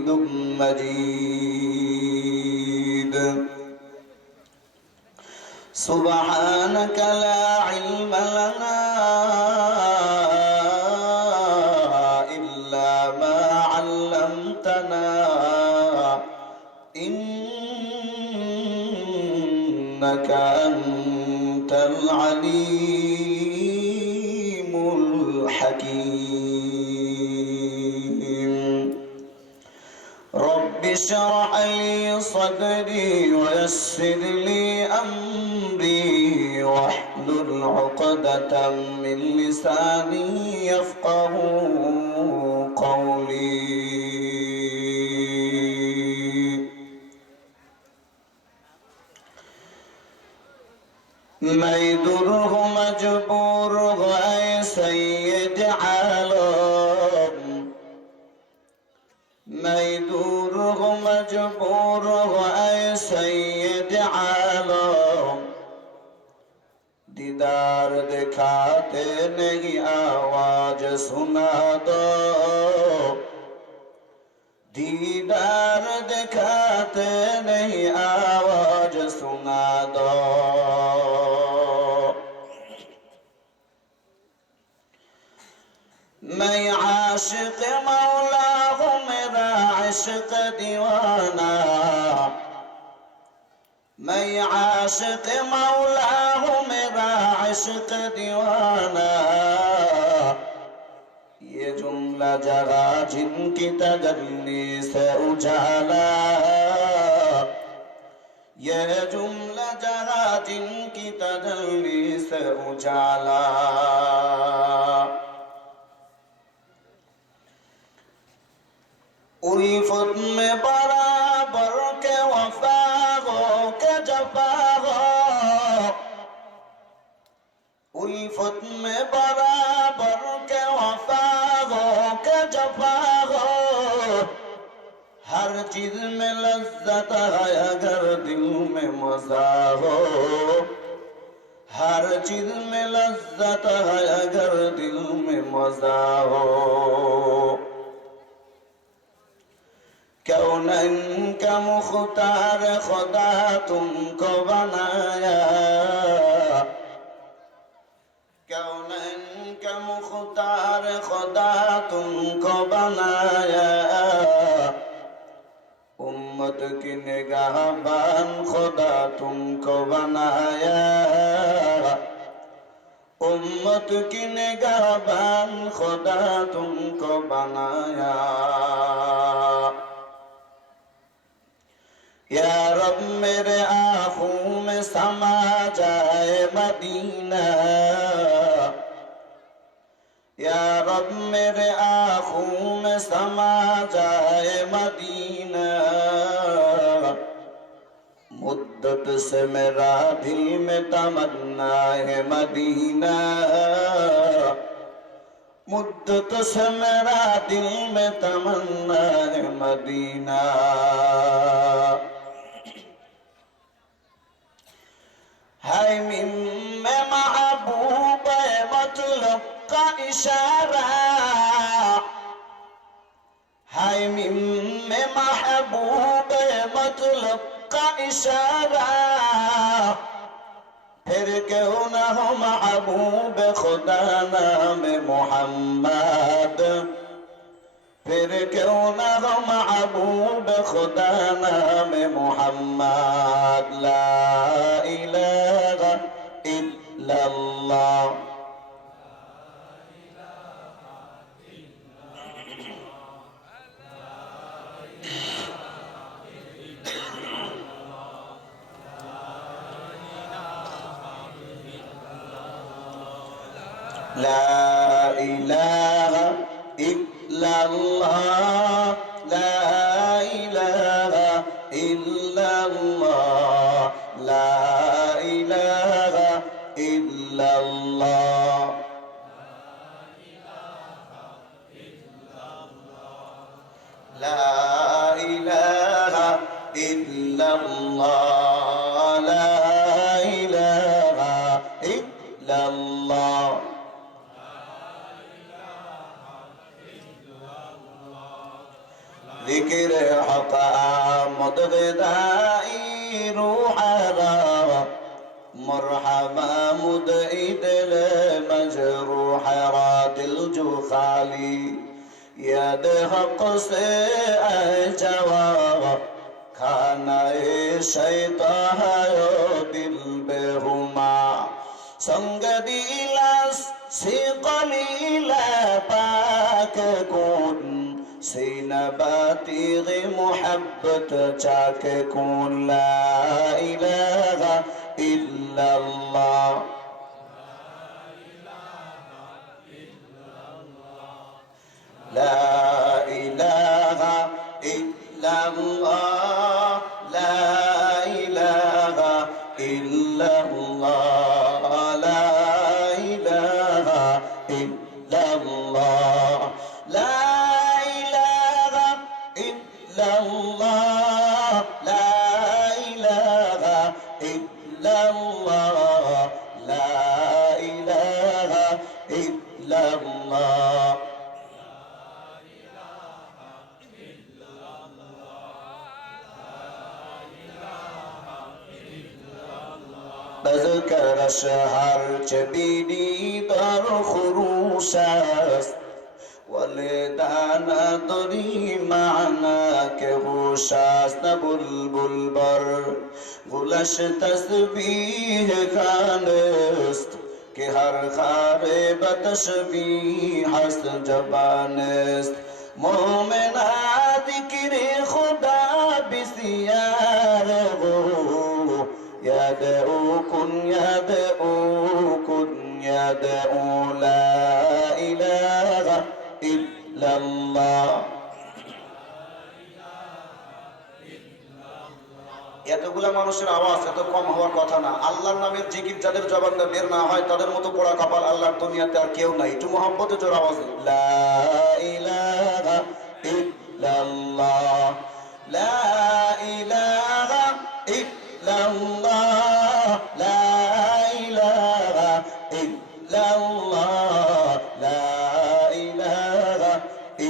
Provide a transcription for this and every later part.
حميد مجيد سبحانك لا علم لنا إلا ما علمتنا إنك أنت العليم الحكيم رب اشرح لي صدري ويسر لي أمري واحلل عقدة من لساني يفقه قولي میں دور ہوں مجبور ہو اے سید عالم میں دور ہوں مجبور ہو اے سید عالم دیدار دکھاتے نہیں آواز سنا دو دیدار دکھاتے نہیں آواز سنا دو میں عاشق مولا ہوں میرا عشق دیوانہ میں عاشق مولا ہوں میرا عشق دیوانہ یہ جملہ جگہ جن کی تجلی سے اجالا یہ جملہ جگہ جن کی تجلی سے اجالا الفت میں برابر کے وفا ہو کے جفا ہو الفت میں برابر کے وفا ہو کے جفا ہو ہر چیز میں لذت ہے اگر دل میں مزہ ہو ہر چیز میں لذت ہے اگر دل میں مزہ ہو کونین کا مختار خدا تم کو بنایا کونین کا مختار خدا تم کو بنایا امت کی نگہبان خدا تم کو بنایا امت کی نگہبان خدا تم کو بنایا یا رب میرے آنکھوں میں سما جائے مدینہ یا رب میرے آنکھوں میں سما جائے مدینہ مدت سے میرا دل میں تمنا ہے مدینہ مدت سے میرا دل میں تمنا ہے مدینہ ہے میں محبوب مطلب کا اشارہ ہے میں محبوب مطلب کا اشارہ پھر کیوں نہ ہو محبوب خدا نام محمد پھر کیوں نہ ہو محبوب خدا نام محمد لا الہ الا اللہ لا إله إلا الله لا إله إلا الله لا إله إلا الله لا إله إلا الله لا إله إلا الله ذكر حق آمد غذائي روحنا مرحبا مدعي دل مجروح را دل جو خالی یاد حق سے جوا کھانا شیطان دل بہما संग दिलास से कलीला पाक कौन से नबाती गे मोहब्बत चाक कौन ला इलाहा इल्लल्लाह ला इलाहा इल्लल्लाह ला इलाहा इल्लल्लाह بذكر شهر جبيني دار خروشاس ولدانا دری معنا کے ہوشاس نہ بلبل بر گلش تسبیح خانست کہ ہر خارے بتشبیح ہست جبانست مومنا ذکر خدا بسیار ہو يدعوكن يدعو لا إله إلا الله এতগুলা মানুষের আওয়াজ এত কম হওয়ার কথা না আল্লাহর নামের জিকির যাদের জবান দিয়ে বের না হয় তাদের মতো পোড়া কপাল আল্লাহর দুনিয়াতে আর কেউ নাই একটু মহব্বতে জোর আওয়াজ লা ইলাহা ইল্লাল্লাহ লা ইলাহা ইল্লাল্লাহ লা ইলাহা ইল্লাল্লাহ লা ইলাহা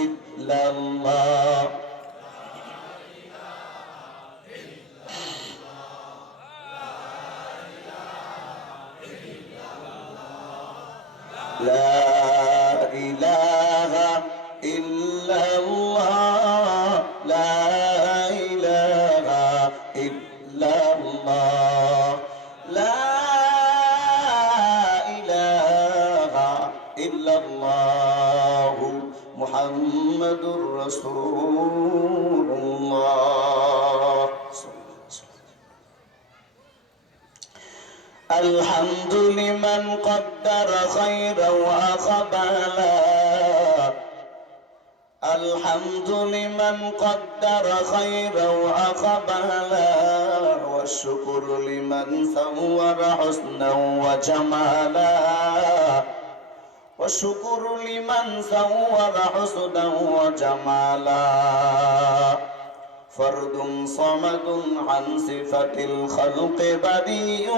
ইল্লাল্লাহ لا إله إلا الله لا إله إلا الله لا إله إلا الله محمد رسول الله الحمد لمن قدر خيرا وأقبلا الحمد لمن قدر خيرا وأقبلا والشكر لمن صور حسنا وجمالا والشكر لمن صور حسنا وجمالا فرد صمد عن صفة الخلق بديع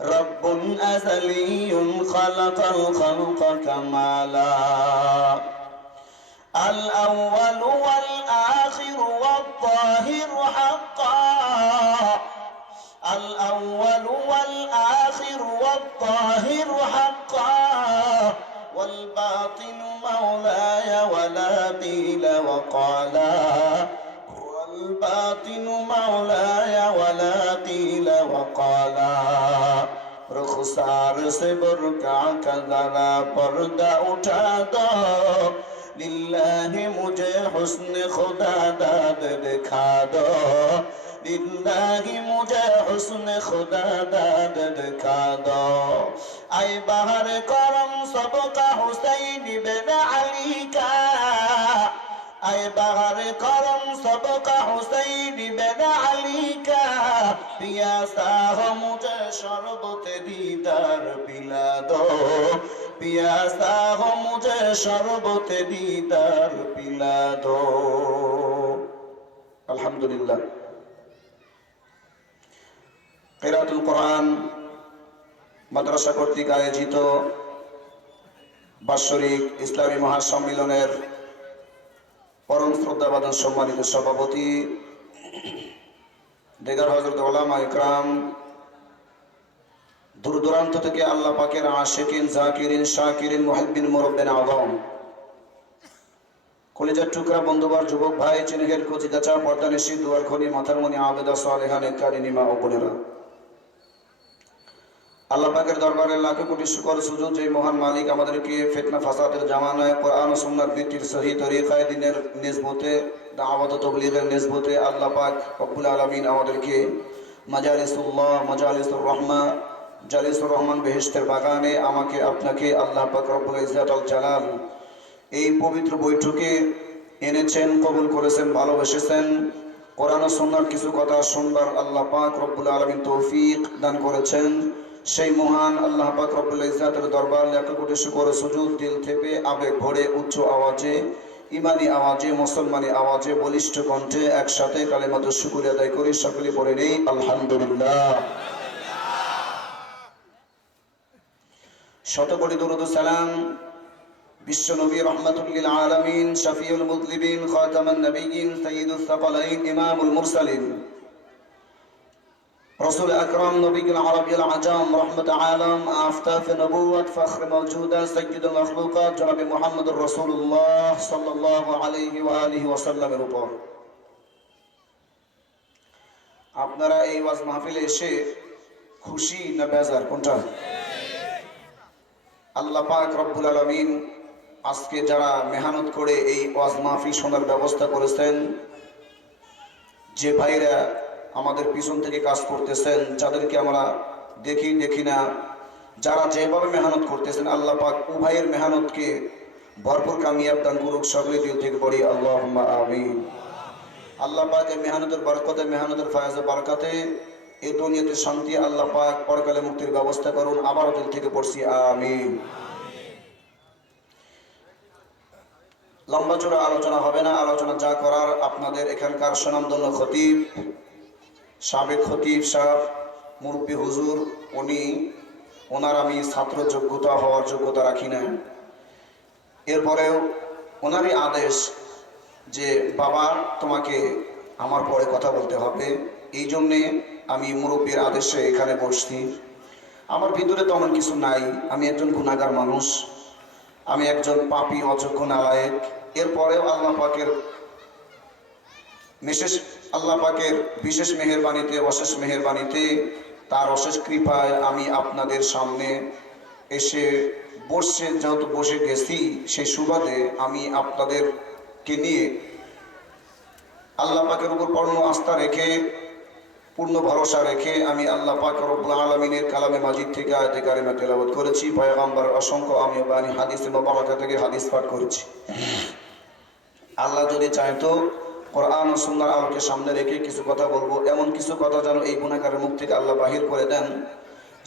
رب أزلي خلق الخلق كمالا الأول والآخر والظاهر حقا الأول والآخر والظاهر حقا والباطن مولاي ولا قيل وقالا الباطن مولاي ولا قيل وقالا رخسار سے برکع کا ذرا پردہ اٹھا دو للہ مجھے حسن خدا داد دکھا دو للہ مجھے حسن خدا داد دکھا دو اے بہر کرم سب کا حسین بن علی کا اے بہر کرم سب کا حسین بن علی کا پیاسا ہو مجھے شربت دیدار پلا دو پیاسا ہو مجھے شربت دیدار پلا دو الحمدللہ কিরাতুল কোরআন মাদ্রাসা কর্তৃক আয়োজিত বাৎসরিক ইসলামী মহাসম্মেলনের পরম শ্রদ্ধাভাজন সম্মানিত সভাপতি, দেগার হযরত উলামা ইকরাম, দূর দূরান্ত থেকে আল্লাহ পাকের আশিকিন, জাকিরিন, শাকিরিন, মুহিব্বিন, মুরব্বিন আযম, কলিজার টুকরা বন্ধুবার, যুবক ভাই, চিনহের কচি চাচা, পর্দানিশী, দুয়ার খনি, মাথার মনি, আবেদা সালেহা, নেককারিনী মা ও বোনেরা, আল্লাহ পাকের দরবারে লাখো কোটি শুকর সুজুদ, যে মহান মালিক আমাদেরকে ফিতনা ফাসাদের জামানায় কোরআন ও সুন্নাহর ভিত্তির সহি তরিকায় দিনের নিসবতে, দাওয়াত ও তাবলীগের নিসবতে আল্লাহ পাক রব্বুল আলামিন আমাদেরকে মাজালিসুল্লাহ, মাজালিসুর রহমা, জালিসুর রহমান বেহেশতের বাগানে আমাকে আপনাকে আল্লাহ পাক রব্বুল ইজ্জাত আল জালাল এই পবিত্র বৈঠকে এনেছেন, কবুল করেছেন, ভালোবেসেছেন। কোরআন ও সুন্নাহর কিছু কথা শুনবার আল্লাহ পাক রব্বুল আলামিন তৌফিক দান করেছেন। সেই মহান আল্লাহ পাক রব্বুল ইজ্জাতের দরবার লাখো কোটি শুকর সুজুদ, দিল থেকে আবেগ ভরে উচ্চ আওয়াজে, ইমানি আওয়াজে, মুসলমানি আওয়াজে, বলিষ্ঠ কণ্ঠে একসাথে কালিমাতুশ শুকর আদায় করি। সকলে পড়ে নেই আলহামদুলিল্লাহ। শতকোটি দরুদ ও সালাম বিশ্ব নবী রহমাতুল লিল আলামিন, শাফিউল মুযলিবিন, খাতামান নবিয়্যিন, সাইয়্যিদুস সাকালাইন, ইমামুল মুরসালিন, رسول أكرم نبي العربي العجم، رحمة عالم، آفتاف نبوة، فخر موجودة، سيد المخلوقات جناب محمد رسول الله صلى الله عليه وآله وسلم উপর আপনারা এই ওয়াজ মাহফিলে এসে খুশি না বেজার কোনটা? আল্লাহ পাক রব্বুল আলামিন আজকে যারা মেহনত করে এই ওয়াজ মাহফিল শোনার ব্যবস্থা করেছেন, যে ভাইরা আমাদের পিছন থেকে কাজ করতেছেন, যাদেরকে আমরা দেখি না, যারা যেভাবে মেহনত করতেছেন, আল্লাহ পাক উভয়ের মেহনতকে ভরপুর কামিয়াব দান করুক। সকলে দিল থেকে পড়ি আল্লাহুম্মা আমিন। আল্লাহ পাক এই মেহনতের বরকতে, মেহনতের ফায়েজে বরকতে এই দুনিয়াতে শান্তি, আল্লাহ পাক পরকালে মুক্তির ব্যবস্থা করুন। আবারও দিল থেকে পড়ছি আমিন। লম্বা চূড়া আলোচনা হবে না, আলোচনা যা করার আপনাদের এখানকার সুনামধন্য খতিব, সাবেক খতিব সাহেব, মুরব্বী হুজুর, ওনার আমি ছাত্র যোগ্যতা হওয়ার যোগ্যতা রাখি না। এরপরেও ওনারই আদেশ যে বাবা তোমাকে আমার পরে কথা বলতে হবে, এই জন্যে আমি মুরব্বীর আদেশে এখানে বসছি। আমার ভিতরে তেমন কিছু নাই, আমি একজন গুনাহগার মানুষ, আমি একজন পাপী, অযোগ্য, নালায়েক। এরপরেও আল্লাহ পাকের বিশেষ মেহেরবানিতে, অশেষ মেহেরবানিতে, তার অশেষ কৃপায় আমি আপনাদের সামনে এসে যেহেতু বসে গেছি, সেই সুবাদে আমি আপনাদেরকে নিয়ে আল্লাহ পাকের উপর পূর্ণ আস্থা রেখে, পূর্ণ ভরসা রেখে আমি আল্লাহ পাক রব্বুল আলামিনের কালামে মাজিদ থেকে আয়াতে কারিমা তেলাওয়াত করেছি। পয়গম্বর অসংখ্য আমি বাণী হাদিসে মুবারাকা থেকে হাদিস পাঠ করেছি। আল্লাহ যদি চাইতো কোরআন ও সুন্নাহর আলোকে সামনে রেখে কিছু কথা বলবো, এমন কিছু কথা যেন এই গুনাহগারের মুখ থেকে আল্লাহ বাহির করে দেন,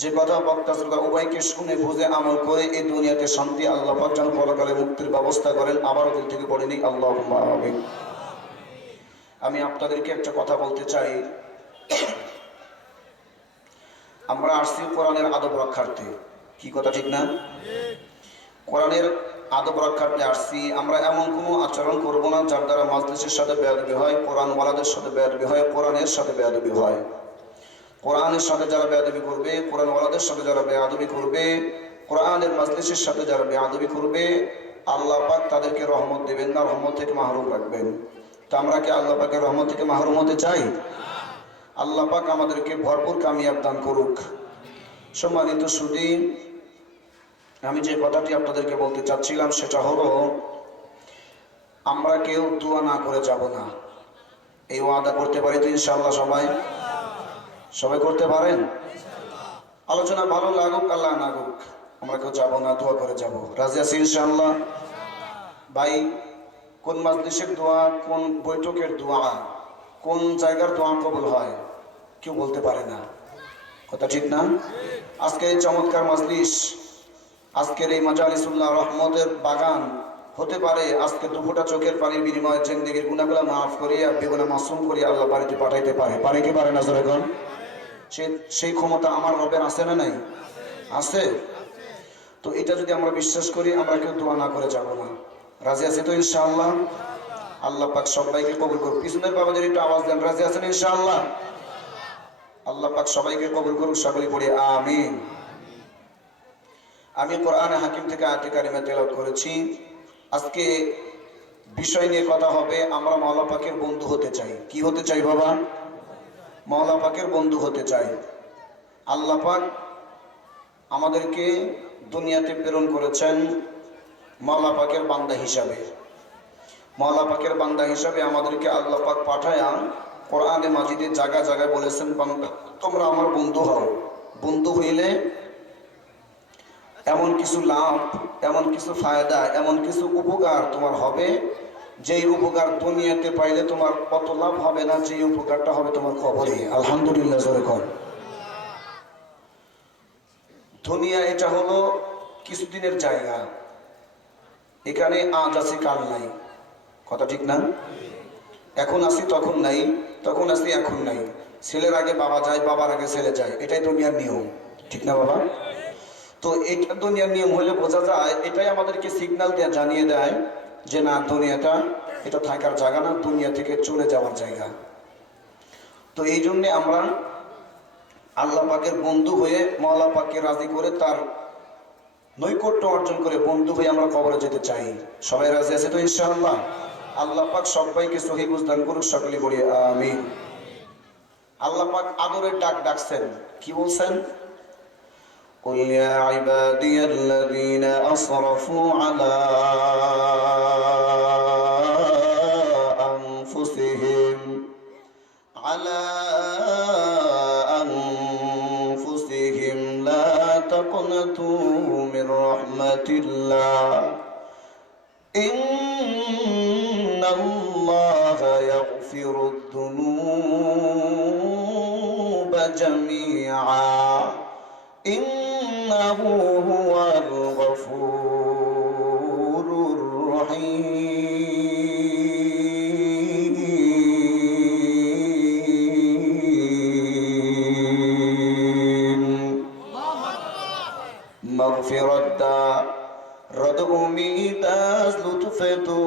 যে কথা বক্তা শ্রোতা উভয়কে শুনে বুঝে আমল করে এই দুনিয়াতে শান্তি, আল্লাহ পাক যেন পরকালে মুক্তির ব্যবস্থা করেন। আবারও দিল থেকে পড়ে নিই আল্লাহুম্মা আমিন। আমি আপনাদেরকে একটা কথা বলতে চাই, আমরা আসছি কোরআনের আদব রক্ষার্থে। কি কথা ঠিক না? কোরআনের আদব রক্ষার্থে আসছি। আমরা এমন কোনো আচরণ করব না যার দ্বারা মাজলিসের সাথে বেয়াদবি হয়, কোরআন ওয়ালাদের সাথে বেয়াদবি হয়, কোরআনের সাথে বেয়াদবি হয়। কোরআনের সাথে যারা বেয়াদবি করবে, কোরআন ওয়ালাদের সাথে যারা বেয়াদবি করবে, কোরআনের মাজলিসের সাথে যারা বেয়াদবি করবে, আল্লাহ পাক তাদেরকে রহমত দেবেন না, রহমত থেকে মাহরুম রাখবেন। তো আমরা কি আল্লাহ পাকের রহমত থেকে মাহরুম হতে চাই? আল্লাহ পাক আমাদেরকে ভরপুর কামিয়াব দান করুক। সম্মানিত সুধী, আমি যে কথাটি আপনাদেরকে বলতে চাচ্ছিলাম সেটা হলো, আমরা কেউ দোয়া না করে যাব না, এই ওয়াদা করতে পারি তো ইনশাআল্লাহ? সবাই করতে পারেন? আলোচনা ভালো লাগুক আল্লাহ লাগুক, আমরা কেউ যাব না, দোয়া করে যাব। রাজি আছি ইনশাআল্লাহ? ভাই, কোন মাজলিসের দোয়া, কোন বৈঠকের দোয়া, কোন জায়গার দোয়া কবুল হয় কেউ বলতে পারে না। কথা ঠিক না? আজকে এই চমৎকার মাজলিস, আজকের এই মাজালিসুল্লাহ রহমতের বাগান হতে পারে আজকে দুফোঁটা চোখের পানির বিনিময়ে জিন্দেগির গুনাহগুলো মাফ করিয়া, বেগুনাহ মাসুম করিয়া আল্লাহ বাড়িতে পাঠাইতে পারে। পারে কি পারে না? জোরে কোন? সেই ক্ষমতা আমার রবের আছে না নাই? আছে। তো এটা যদি আমরা বিশ্বাস করি, আমরা কেউ দোয়া না করে যাব না। রাজি আছি তো ইনশাআল্লাহ? আল্লাহ পাক সবাইকে কবুল করুক। পিছনের বাবাদের একটু আওয়াজ দেন, রাজি আছেন ইনশাআল্লাহ? আল্লাহ পাক সবাইকে কবুল করুক, সকলে পড়ি আমিন। আমি কোরআনে হাকিম থেকে আয়াতে কারিমা তেলাওয়াত করেছি। আজকে বিষয় নিয়ে কথা হবে, আমরা মাওলা পাকের বন্ধু হতে চাই। কি হতে চাই বাবা? মাওলা পাকের বন্ধু হতে চাই। আল্লাহ পাক আমাদেরকে দুনিয়াতে প্রেরণ করেছেন মাওলা পাকের বান্দা হিসাবে। মাওলা পাকের বান্দা হিসাবে আমাদেরকে আল্লাহ পাক পাঠায়া কোরআনে মাজিদে জায়গা জায়গায় বলেছেন, বান্দা তোমরা আমার বন্ধু হও। বন্ধু হইলে এমন কিছু লাভ, এমন কিছু ফায়দা, এমন কিছু উপকার তোমার হবে, যেই উপকার দুনিয়াতে পাইলে তোমার কত লাভ হবে না, যেই উপকারটা হবে তোমার খবরে। আলহামদুলিল্লাহ জোরে কর। দুনিয়া এটা হলো কিছুদিনের জায়গা, এখানে আজ আছে কাল নাই, কথা ঠিক না? এখন আসি তখন নাই, তখন আসি এখন নাই। ছেলের আগে বাবা যায়, বাবার আগে ছেলে যায়, এটাই দুনিয়ার নিয়ম, ঠিক না বাবা? তো এটা দুনিয়ার নিয়ম হলে বোঝা যায়, এটাই আমাদেরকে সিগন্যাল দিয়ে জানিয়ে দেয় যে না, দুনিয়াটা এটা থাকার জায়গা না, দুনিয়া থেকে চলে যাওয়ার জায়গা। তো এই জন্যে আমরা আল্লাহ পাকের বন্ধু হয়ে, মাওলা পাককে রাজি করে, তার নৈকট্য অর্জন করে বন্ধু হয়ে আমরা কবরে যেতে চাই। সবাই রাজি আছে তো ইনশাআল্লাহ? আল্লাহ পাক সবাইকে সহি বুঝদান করুক, সকলে বলি আমিন। আল্লাহ পাক আদরের ডাক ডাকছেন, কি বলছেন? قل يا عبادي الذين أسرفوا على أنفسهم لا تقنطوا من رحمة الله إن الله يغفر الذنوب جميعا إنه هو الغفور الرحيم مغفرت دا رد امیداز لطف تو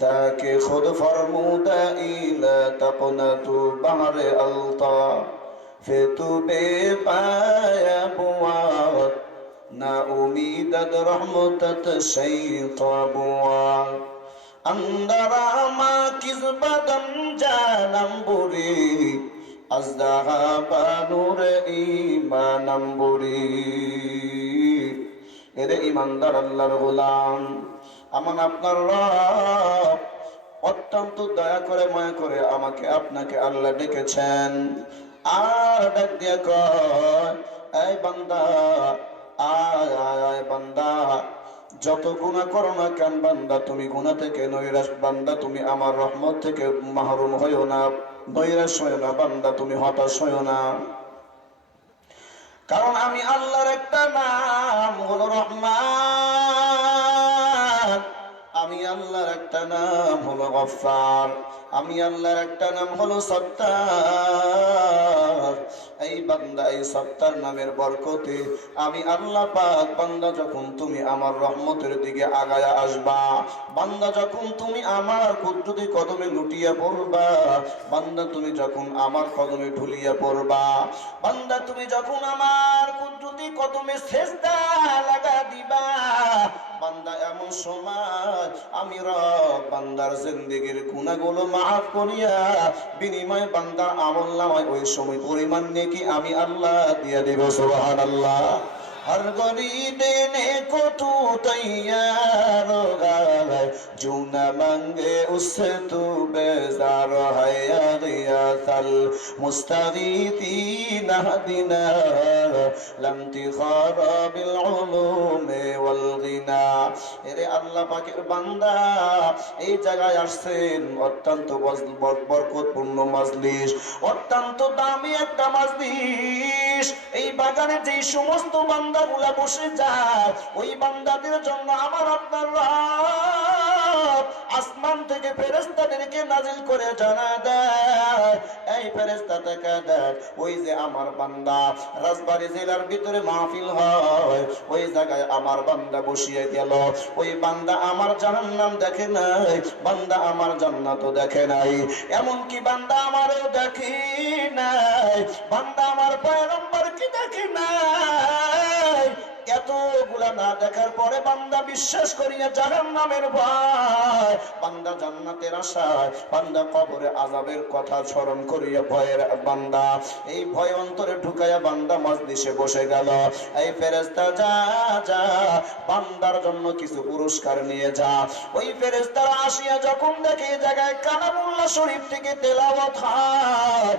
ذاک خود فرمودا ایلا تقنتو بحر الطا فتو بے پایا بواد نا امیدت رحمتت شیطا بواد اندرا ما کذبدن جانم بری ازدہا بانور ایمانم بری এরে ইমানদার আল্লাহর গোলাম, আমার আপনার রব অত্যন্ত দয়া করে মায়া করে আমাকে আপনাকে আল্লাহ ডেকেছেন। আর ডাক দিয়া কয়, এই বান্দা আয় আয় আয় বান্দা, যত গুনাহ করো না কেন বান্দা, তুমি গুনাহ থেকে নৈরাশ, বান্দা তুমি আমার রহমত থেকে মাহরুম হইও না, নৈরাশ হইও না বান্দা, তুমি হতাশ হইও না। কারণ আমি আল্লাহর একটা নাম হলো রহমান, আমি আল্লাহর একটা নাম হলো গফফার, আমি আল্লাহর একটা নাম হলো সত্তার। এই বান্দা এই সত্তার নামের বরকতে আমি আল্লাহ পাক, বান্দা যখন তুমি আমার রহমতের দিকে আগায়া আসবা, বান্দা যখন তুমি আমার কুদরতি কদমে লুটিয়া পড়বা, বান্দা তুমি যখন আমার কদমে ঢুলিয়া পড়বা, বান্দা তুমি যখন আমার কুদরতি কদমে সিজদা লাগা দিবা, বান্দা এমন সময় আমি রব বান্দার জিন্দেগীর গুনাহগুলো মাফ করিয়া বিনিময়ে বান্দার আমলনামায় ওই সময় পরিমাণ নেকি আমি আল্লাহ দিয়া দেব। সুবহানাল্লাহ। हर गरीब देने को तू तैयार है, जो न मांगे उससे तू बेजार है। यादियासल मुस्तगीथीन हदीना लम्तिखारा बिल उलूम वल गिना। এরে আল্লাহ পাকের বান্দা এই জায়গায় আসছেন, অত্যন্ত বরকতপূর্ণ মাজলিস, অত্যন্ত দামি একটা মাজলিস। এই বাগানে যেই সমস্ত বান্দাগুলা বসে যায়, ওই বান্দাদের জন্য আমার আপনার রব আসমান থেকে ফেরেশতাদেরকে নাজিল করে জানা দেয়, এই ফেরেশতা থেকে দেখ, ওই যে আমার বান্দা রাজবাড়ী জেলার ভিতরে মাহফিল হয়, ওই জায়গায় আমার বান্দা বসিয়ে গেল। ওই বান্দা আমার জাহান্নাম দেখে নাই, বান্দা আমার জান্নাতও দেখে নাই, এমনকি বান্দা আমারও দেখি নাই, বান্দা আমার পয়গম্বরকে দেখে নাই। এতগুলা না দেখার পরে বান্দা বিশ্বাস করিয়া জাহান্নামের ভয়, বান্দা জান্নাতের আশায়, বান্দা কবরে আযাবের কথা স্মরণ করিয়া ভয়ের বান্দা এই ভয় অন্তরে ঢুকাইয়া বান্দা মজলিসে বসে গেল। এই ফেরেশতা যা যা বান্দার জন্য কিছু পুরস্কার নিয়ে যা। ওই ফেরেশতারা আসিয়া যখন দেখে এই জায়গায় কালামুল্লাহ শরীফ থেকে তেলাওয়াত হয়,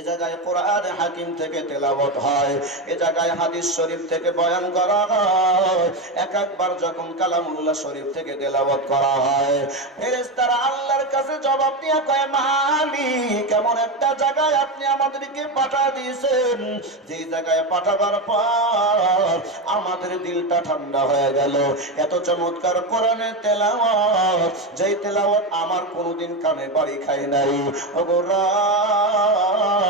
এ জায়গায় কোরআন হাকিম থেকে তেলাওয়াত হয়, এ জায়গায় হাদিস শরীফ থেকে বয়ান করা হয়, এক একবার যখন কালামুল্লাহ শরীফ থেকে তেলাওয়াত করা হয়, ফেরেশতারা আল্লাহর কাছে জবাব দিয়া কয়, মালিক কেমন একটা জায়গায় আপনি আমাদেরকে পাঠা দিয়েছেন, যে জায়গায় পাঠাবার পর আমাদের দিলটা ঠান্ডা হয়ে গেল। এত চমৎকার কোরআনের তেলাওয়াত, যেই তেলাওয়াত আমার কোনোদিন কানে বাড়ি খাই নাই। ওগো রব,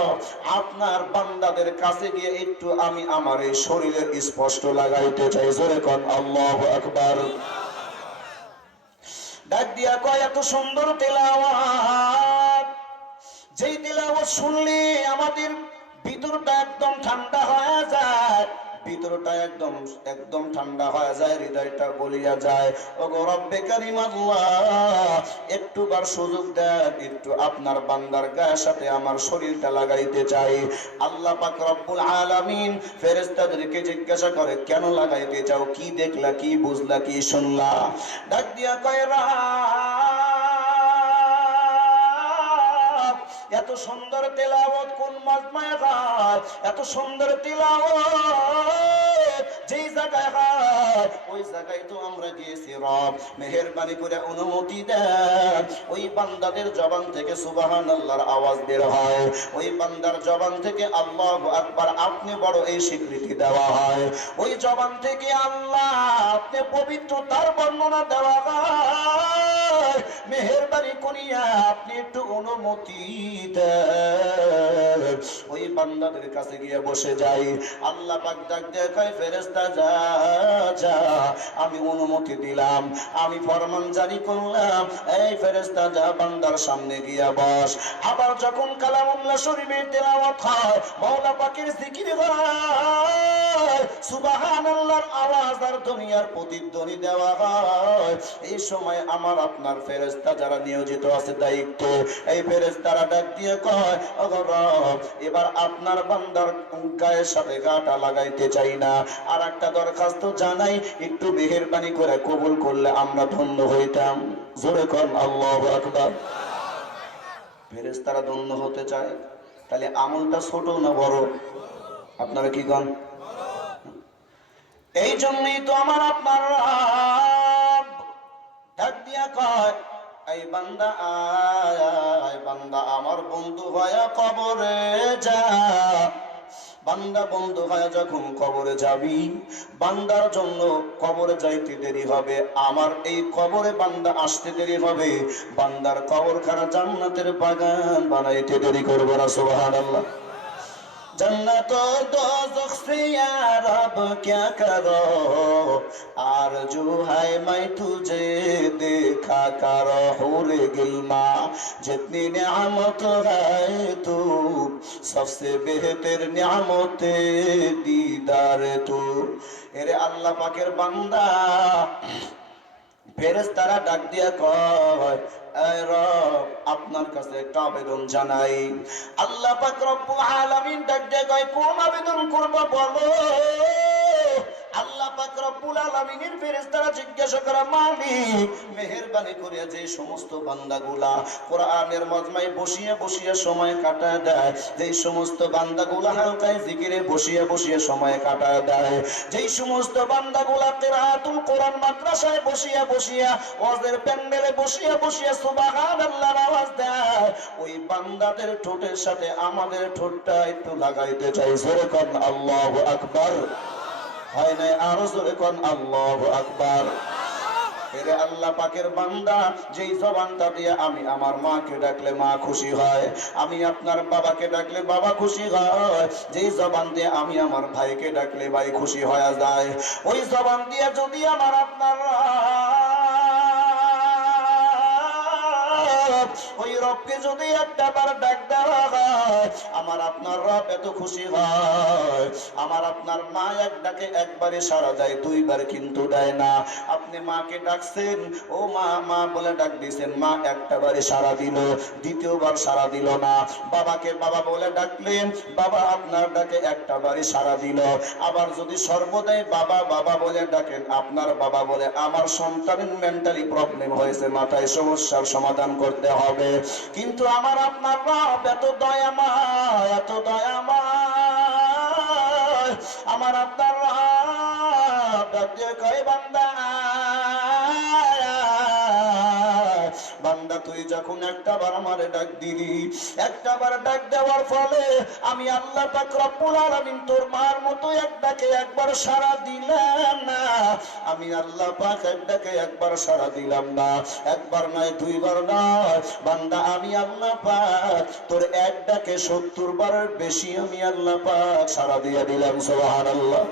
আপনার বান্দাদের কাছে গিয়ে একটু আমি আমার এই শরীরের স্পষ্ট লাগাইতে চাই। জোরে কোন আল্লাহু আকবার। ডাক দিয়া কয়, এত সুন্দর তেলাওয়াত, যেই তেলাওয়াত শুনলে আমাদের ভিতরটা একদম ঠান্ডা হয়ে যায়, ভিতরটা একদম একদম ঠান্ডা হয়ে যায়, হৃদয়টা গলিয়া যায়। ওগো রব্বে কারীম আল্লাহ, একটুবার সুযোগ দেন, একটু আপনার বান্দার গায়ের সাথে আমার শরীরটা লাগাইতে চাই। আল্লাহ পাক রব্বুল আলামিন ফেরেশতাদেরকে জিজ্ঞাসা করে, কেন লাগাইতে চাও, কি দেখলা, কি বুঝলা, কি শুনলা? ডাক দিয়া কয়, এত সুন্দর তেলাওয়াত কোন মাজমায় হয়, এত সুন্দর তেলাওয়াত যেই জায়গায় হয়, ওই জায়গায় তো আমরা গিয়েছি। রব মেহেরবানি করে অনুমতি দেন, ওই বান্দাদের জবান থেকে সুবহানাল্লাহর আওয়াজ বের হয়, ওই বান্দার জবান থেকে আল্লাহু আকবার আপনি বড় এই স্বীকৃতি দেওয়া হয়, ওই জবান থেকে আল্লাহ আপনি পবিত্রতার বর্ণনা দেওয়া হয়। মেহেরবানি করিয়া আপনি একটু অনুমতি দেন। ওই বান্দাদের কাছে গিয়ে বসে যাই। আল্লাহ পাক ডাক দিয়ে কয়, ফেরেশতা যা যা, আমি অনুমতি দিলাম, আমি ফরমান জারি করলাম, এই ফেরেশতা যা বান্দার সামনে গিয়া বস। আবার যখন কালামুল্লাহ শরীফের তেলাওয়াত হয়, মাওলা পাকের জিকির হয়, সুবহানাল্লাহর আওয়াজ আর দুনিয়ার প্রতিধ্বনি দেওয়া হয়, এই সময় আমার আপনার ফেরেশতা যারা নিয়োজিত আছে দায়িত্ব, এই ফেরেশতারা ডাক দিয়ে কয়, ওগো রব, এবার আপনার বান্দার গায়ের সাথে গাটা লাগাইতে চাই না, আর একটা দরখাস্ত জানাই, একটু মেহেরবানি করে কবুল করলে আমরা ধন্য হইতাম। জোরে কোন আল্লাহু আকবার। ফেরেশতারা ধন্য হতে চায়, তাহলে আমলটা ছোট না বড়? আপনারা কি কন? এই জন্যই তো আমার আপনার রব ডাক দিয়া কয়, এই বান্দা আয়, বান্দা আমার বন্ধু হয়ে কবরে যা। বান্দা বন্ধু হয়ে যখন কবরে যাবি, বান্দার জন্য কবরে যাইতে দেরি হবে, আমার এই কবরে বান্দা আসতে দেরি হবে, বান্দার কবরখানা জান্নাতের বাগান বানাইতে দেরি করবে না। সুবহানাল্লাহ। जन्नत दोज़ख से या रब क्या करो, आरज़ू है मैं तुझे देखा करो, हुरे गिल्मा जितनी नियामत है तू, सबसे बेहतर नियामत दीदार तू। एरे अल्लाह पाकेर बंदा ফেরেশতারা ডাক দিয়া কয়, এই রব, আপনার কাছে একটা আবেদন জানাই। আল্লাহ পাক রব্বুল আলামিন ডাক দিয়া কয়, কোন আবেদন করব বলো। আল্লাহ পাক রব্বুল আলামিনের ফেরেশতারা জিজ্ঞাসা করে, মালিক মেহেরবানি করে যে সমস্ত বান্দাগুলা কোরআনের মজমায় বসিয়ে বসিয়ে সময় কাটায় দেয়, যেই সমস্ত বান্দাগুলা হালকায় জিকিরে বসিয়ে বসিয়ে সময় কাটায় দেয়, যেই সমস্ত বান্দাগুলা কিরাআতুল কোরআন মাদ্রাসায় বসিয়ে বসিয়ে ওয়াজের প্যান্ডেলে বসিয়ে বসিয়ে সুবহানাল্লাহর আওয়াজ দেয়, ওই বান্দাদের ঠোঁটের সাথে আমাদের ঠোঁটটা একটু লাগাইতে চাই। জোরে কোন আল্লাহু আকবার। হয় নাই, আরো জোরে কোন আল্লাহু আকবার। এরে আল্লাহ পাকের বান্দা, যেই জবানটা দিয়ে আমি আমার মাকে ডাকলে মা খুশি হয়, আমি আপনার বাবাকে ডাকলে বাবা খুশি হয়, যেই জবান দিয়ে আমি আমার ভাইকে ডাকলে ভাই খুশি হয়ে যায়, ওই জবান দিয়ে যদি আমার আপনার ওই রবকে যদি একটা বার ডাক দেওয়া হয়, আমার আপনার রব এত খুশি হয়। আমার আপনার মা এক ডাকে একবারে সারা দেয়, দুইবার কিন্তু দেয় না। আপনি মাকে ডাকছেন, ও মা মা বলে ডাক দিয়েছেন, মা একটা বারে সারা দিল, দ্বিতীয়বার সারা দিল না। বাবাকে বাবা বলে ডাকলেন, বাবা আপনার ডাকে একটা বারে সারা দিল। আবার যদি সর্বদাই বাবা বাবা বলে ডাকেন, আপনার বাবা বলে আমার সন্তানের মেন্টালি প্রবলেম হয়েছে, মাথায় সমস্যার সমাধান করতে হবে। কিন্তু আমার আপনার রব এত দয়াময়, এত দয়াময়, আমার আপনার রব ডাকতে কয় বান্দা, বান্দা তুই যখন একটা বার আমারে ডাক দিলি, একটা বার ডাক দেওয়ার ফলে আমি আল্লাহ পাক রব্বুল আলামিন তোর মার মতো এক ডাকে একবার সাড়া দিলাম না। আমি আল্লাহ পাক এক ডাকে একবার সাড়া দিলাম না, একবার নয় দুইবার নয় বান্দা, আমি আল্লাহ পাক তোর এক ডাকে 70 বারের বেশি আমি আল্লাহ পাক সাড়া দিয়ে দিলাম। সুবহানাল্লাহ।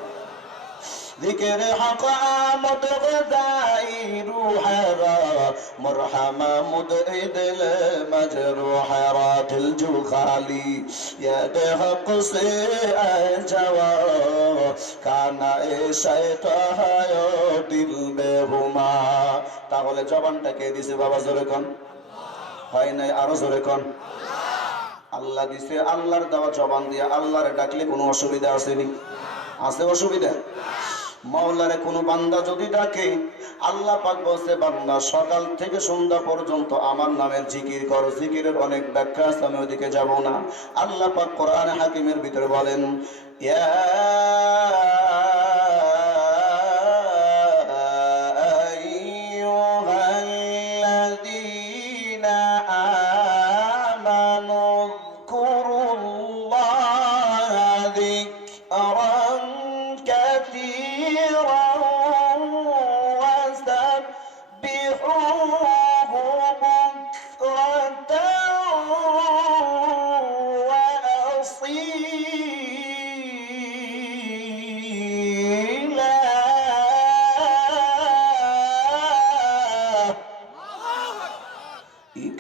ذكر حق آمد غذائي روحرا مرحمة مدعد المجروح رات الجخالي يا دهق سے جوا কানা এসাইতাহা দিল বেহুমা। তাহলে জবানটাকে দিছে বাবা, জোরে কোন হয় নাই, আরো জোরে কোন। আল্লাহ দিছে, আল্লাহর দেওয়া জবান দিয়ে আল্লাহর ডাকলে কোনো অসুবিধা আসেনি? আছে অসুবিধা? মাওলারে কোনো বান্দা যদি ডাকে, আল্লাহ পাক বলছে বান্দা সকাল থেকে সন্ধ্যা পর্যন্ত আমার নামের জিকির করো। জিকিরের অনেক ব্যাখ্যা আছে, আমি ওদিকে যাব না। আল্লাহ পাক কোরআন হাকিমের ভিতরে বলেন, ইয়া আইয়ুহাল্লাযীনা আমানু যকুরুল্লাহা যিকরান কাসীরা وسبحوه بكرة وأصيلا।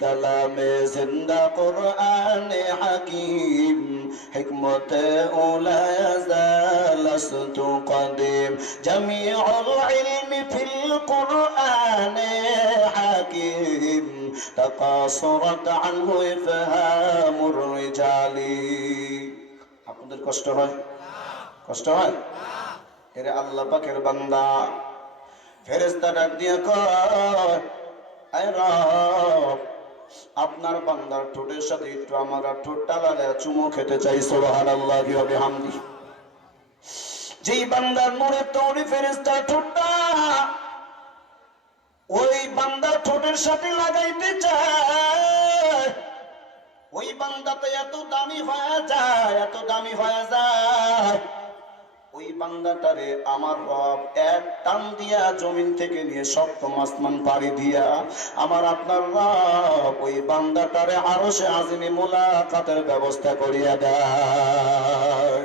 কালামে জিন্দা কুরআন হাকিম হিকমত উলা ইয়াজালাস্তু কদিম জামিউল ইলমি ফিল কুরআন হাকিম তাকাসুরাত আনহু ইফহামুর রিজালি। আপনাদের কষ্ট হয়? কষ্ট হয়? এরে আল্লাহ পাকের বান্দা, ফেরেশতা ডাক দিয়ে কয়, আয় রব, আপনার বান্দার ঠোঁটের সাথে একটু আমার ঠোঁটটা লাগায় চুমু খেতে চাই। সুবহানাল্লাহি ওয়া বিহামদিহি। যেই বান্দার নূরে তৈরি ফেরেশতা ঠোঁটটা ওই বান্দার ঠোঁটের সাথে লাগাইতে চায়, ওই বান্দাতে এত দামি হয়ে যায়, এত দামি হয়ে যায়, ওই বান্দাটারে আমার রব এক টান দিয়া জমিন থেকে নিয়ে সপ্তম আসমান পাড়ি দিয়া আমার আপনার রব ওই বান্দাটারে আরশে আজিমে মুলাকাতের ব্যবস্থা করিয়া দেয়।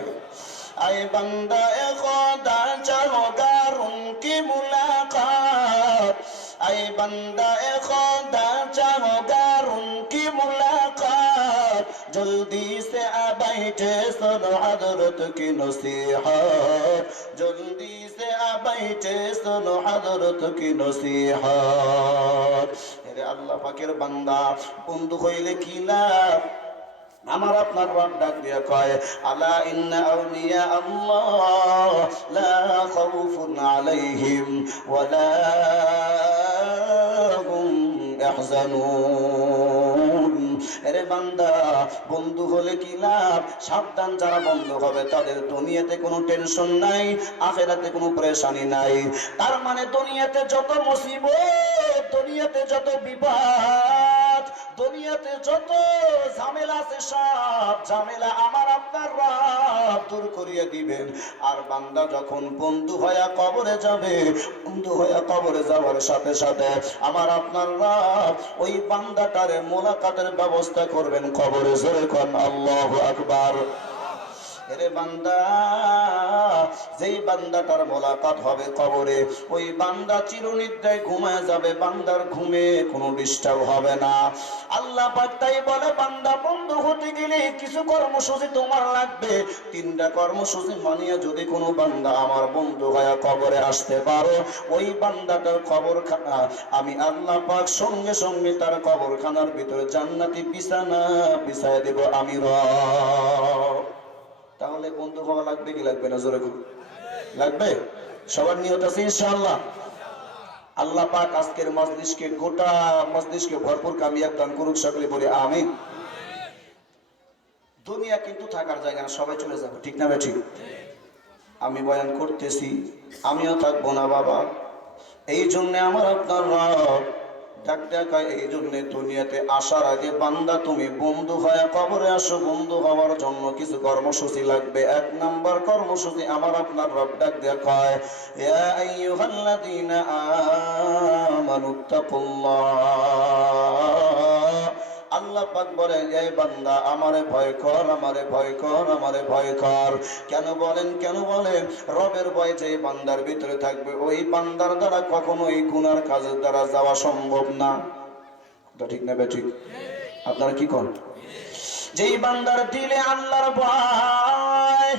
আই বান্দা এ খোদা চাও গারুন কি মুলাকাত, আই বান্দা এ খোদা চাও গারুন কি মুলাকাত, জলদি से आ बैठे सुनो हजरत की नसीहत, जल्दी से आ बैठे सुनो हजरत की नसीहत। अरे अल्लाह पाकेर बंदा बंधु হইলে কি লাভ? আমার আপনার রব ডাক দিয়ে কয়, আলা ইন্না আউলিয়া আল্লাহ লা খাউফুন আলাইহিম ওয়া লা হুম ইয়াহজানুন। এরে বান্দা, বন্ধু হলে কি লাভ? সাবধান, যারা বন্ধু হবে তাদের দুনিয়াতে কোনো টেনশন নাই, আখিরাতে কোনো পরেশানি নাই। তার মানে দুনিয়াতে যত মুসিবত, দুনিয়াতে যত বিপদ, দুনিয়া দুনিয়াতে যত ঝামেলা আছে সব ঝামেলা আমার আপনার রব দূর করিয়ে দিবেন। আর বান্দা যখন বন্ধু হয়ে কবরে যাবে, বন্ধু হয়ে কবরে যাওয়ার সাথে সাথে আমার আপনার রব ওই বান্দাটারে মোলাকাতের ব্যবস্থা করবেন কবরে। জোরে কোন আল্লাহু আকবার। এরে বান্দা, যেই বান্দাটার মোলাকাত হবে কবরে, ওই বান্দা চিরনিদ্রায় ঘুমায় যাবে, বান্দার ঘুমে কোনো ডিস্টার্ব হবে না। আল্লাহ পাক তাই বলে, বান্দা বন্ধু হতে গেলে কিছু কর্মসূচি তোমার লাগবে। 3টা কর্মসূচি মানিয়ে যদি কোনো বান্দা আমার বন্ধু হয়ে কবরে আসতে পারো, ওই বান্দাটার কবরখানা আমি আল্লাহ পাক সঙ্গে সঙ্গে তার কবরখানার ভিতরে জান্নাতি বিছানা বিছায় দেব আমি রব। তাহলে বন্ধু হওয়া লাগবে কি লাগবে না? জোরে লাগবে। সবার নিয়ত আছে ইনশাআল্লাহ। আল্লাহ পাক আজকের মজলিসকে, গোটা মজলিসকে ভরপুর কামিয়াব দান করুক, সকলে বলি আমিন। দুনিয়া কিন্তু থাকার জায়গা না, সবাই চলে যাবে, ঠিক না? ঠিক। আমি বয়ান করতেছি, আমিও থাকবো না বাবা। এই জন্য আমার আপনার রব ডাক দেখায়, এই জন্য দুনিয়াতে আসার আগে বান্দা তুমি বন্ধু হয়ে কবরে আসো। বন্ধু হওয়ার জন্য কিছু কর্মসূচি লাগবে। 1 নাম্বার কর্মসূচি আমার আপনার রব ডাক দেখায়, ইয়া আইয়ুহাল্লাযীনা আমানুত্তাকুল্লাহ। আল্লাহ পাক বলে, এই বান্দা আমারে ভয় কর, আমারে ভয় কর, আমারে ভয় কর। কেন বলেন? কেন বলেন? রবের ভয় যে বান্দার ভিতরে থাকবে, ওই বান্দার দ্বারা কখনোই গুনার কাজের দ্বারা যাওয়া সম্ভব না। ঠিক না ঠিক? আপনারা কি করেন? যেই বান্দার দিলে আল্লাহর ভয়,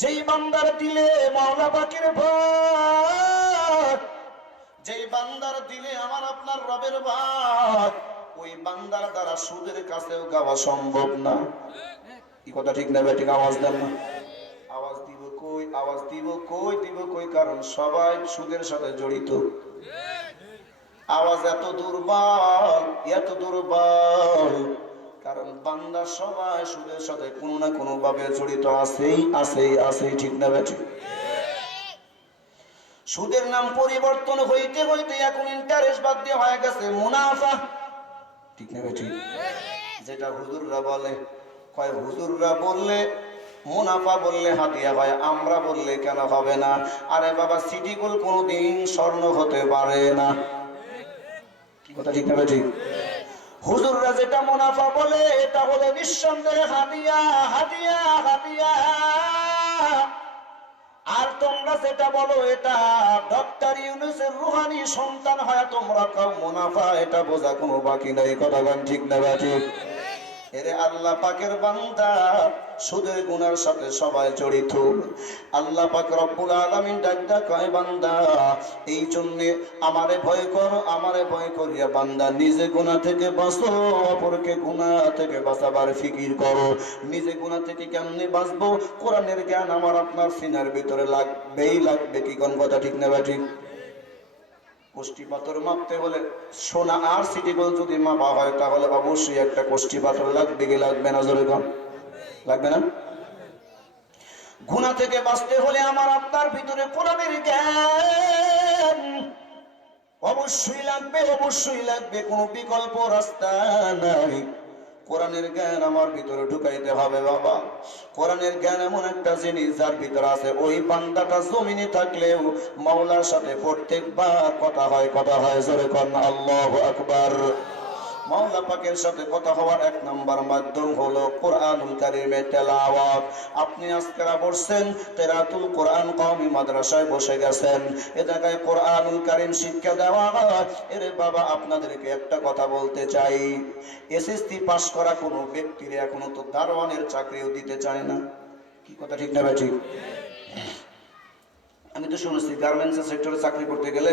যেই বান্দার দিলে মাওলা পাকের ভয়, যেই বান্দার দিলে আমার আপনার রবের ভয়, ওই বান্দার দ্বারা সুদের কাছেও যাওয়া সম্ভব না। কি কথা ঠিক না ঠিক? আওয়াজ দেন না। আওয়াজ দিব কই? আওয়াজ দিব কই? দিব কই? কারণ সবাই সুদের সাথে জড়িত। আওয়াজ এত দুর্বল, এত দুর্বল, কারণ বান্দা সবাই সুদের সাথে কোনো না কোনো ভাবে জড়িত আছেই, আছেই, আছেই, ঠিক না ঠিক? সুদের নাম পরিবর্তন হইতে হইতে এখন ইন্টারেস্ট বাদ দিয়ে হয়ে গেছে মুনাফা, ঠিক না ঠিক? যেটা হুজুররা বলে, কয় হুজুররা বললে মুনাফা বললে হাদিয়া হয়, আমরা বললে কেন হবে না? আরে বাবা, সিটি গোল্ড কোনোদিন স্বর্ণ হতে পারে না। কি কথা ঠিক না ঠিক? হুজুররা যেটা মুনাফা বলে এটা বলে নিঃসন্দেহে হাদিয়া, হাদিয়া, হাদিয়া। আর তোমরা যেটা বলো এটা ডক্টর ইউনূসের রুহানি সন্তান হয় তোমরা কাও মুনাফা, এটা বোঝা কোনো বাকি নাই। কথা গান ঠিক না ঠিক? এরে আল্লাহ পাকের বান্দা, সুদের গুনার সাথে সবাই জড়িত। আল্লাহ পাক রব্বুল আলামিন ডাক কয়, বান্দা এই জন্য আমারে ভয় কর, আমারে ভয় করিয়া বান্দা নিজে গুনাহ থেকে বাঁচো, অপরকে গুনাহ থেকে বাঁচাবার ফিকির করো। নিজে গুনাহ থেকে কেমনে বাঁচবো? কোরআনের জ্ঞান আমার আপনার সিনার ভিতরে লাগবেই লাগবে। কি কোন কথা ঠিক না ঠিক? কোষ্ঠী পাথর মাপতে হলে সোনা আর সিটি গোল্ড যদি মাপা হয়, তাহলে অবশ্যই একটা কোষ্ঠী পাথর লাগবে কি লাগবে না? জোরে কম লাগবে না? গুনাহ থেকে বাঁচতে হলে আমার আপনার ভিতরে কোরআনের জ্ঞান অবশ্যই লাগবে, অবশ্যই লাগবে, কোনো বিকল্প রাস্তা নাই। কোরআনের জ্ঞান আমার ভিতরে ঢুকাইতে হবে বাবা। কোরআনের জ্ঞান এমন একটা জিনিস যার ভিতরে আছে, ওই বান্দাটা জমিনে থাকলেও মাওলার সাথে প্রত্যেকবার কথা হয়, কথা হয়। জোরে কোন আল্লাহু আকবার। মাওলা পাকের সাথে কথা হওয়ার 1 নম্বর মাধ্যম হলো কোরআনুল কারীমের তেলাওয়াত। আপনি আজকেরা বসছেন কিরাতুল কোরআন কওমি মাদ্রাসায় বসে গেছেন, এ জায়গায় কোরআনুল কারীম শিক্ষা দেওয়া হয়। এরে বাবা, আপনাদেরকে একটা কথা বলতে চাই, এসএসসি পাস করা কোনো ব্যক্তির এখনো তো দারোয়ানের চাকরিও দিতে চায় না। কি কথা ঠিক না ঠিক? আমি তো শুনেছি গার্মেন্টস সেক্টরে চাকরি করতে গেলে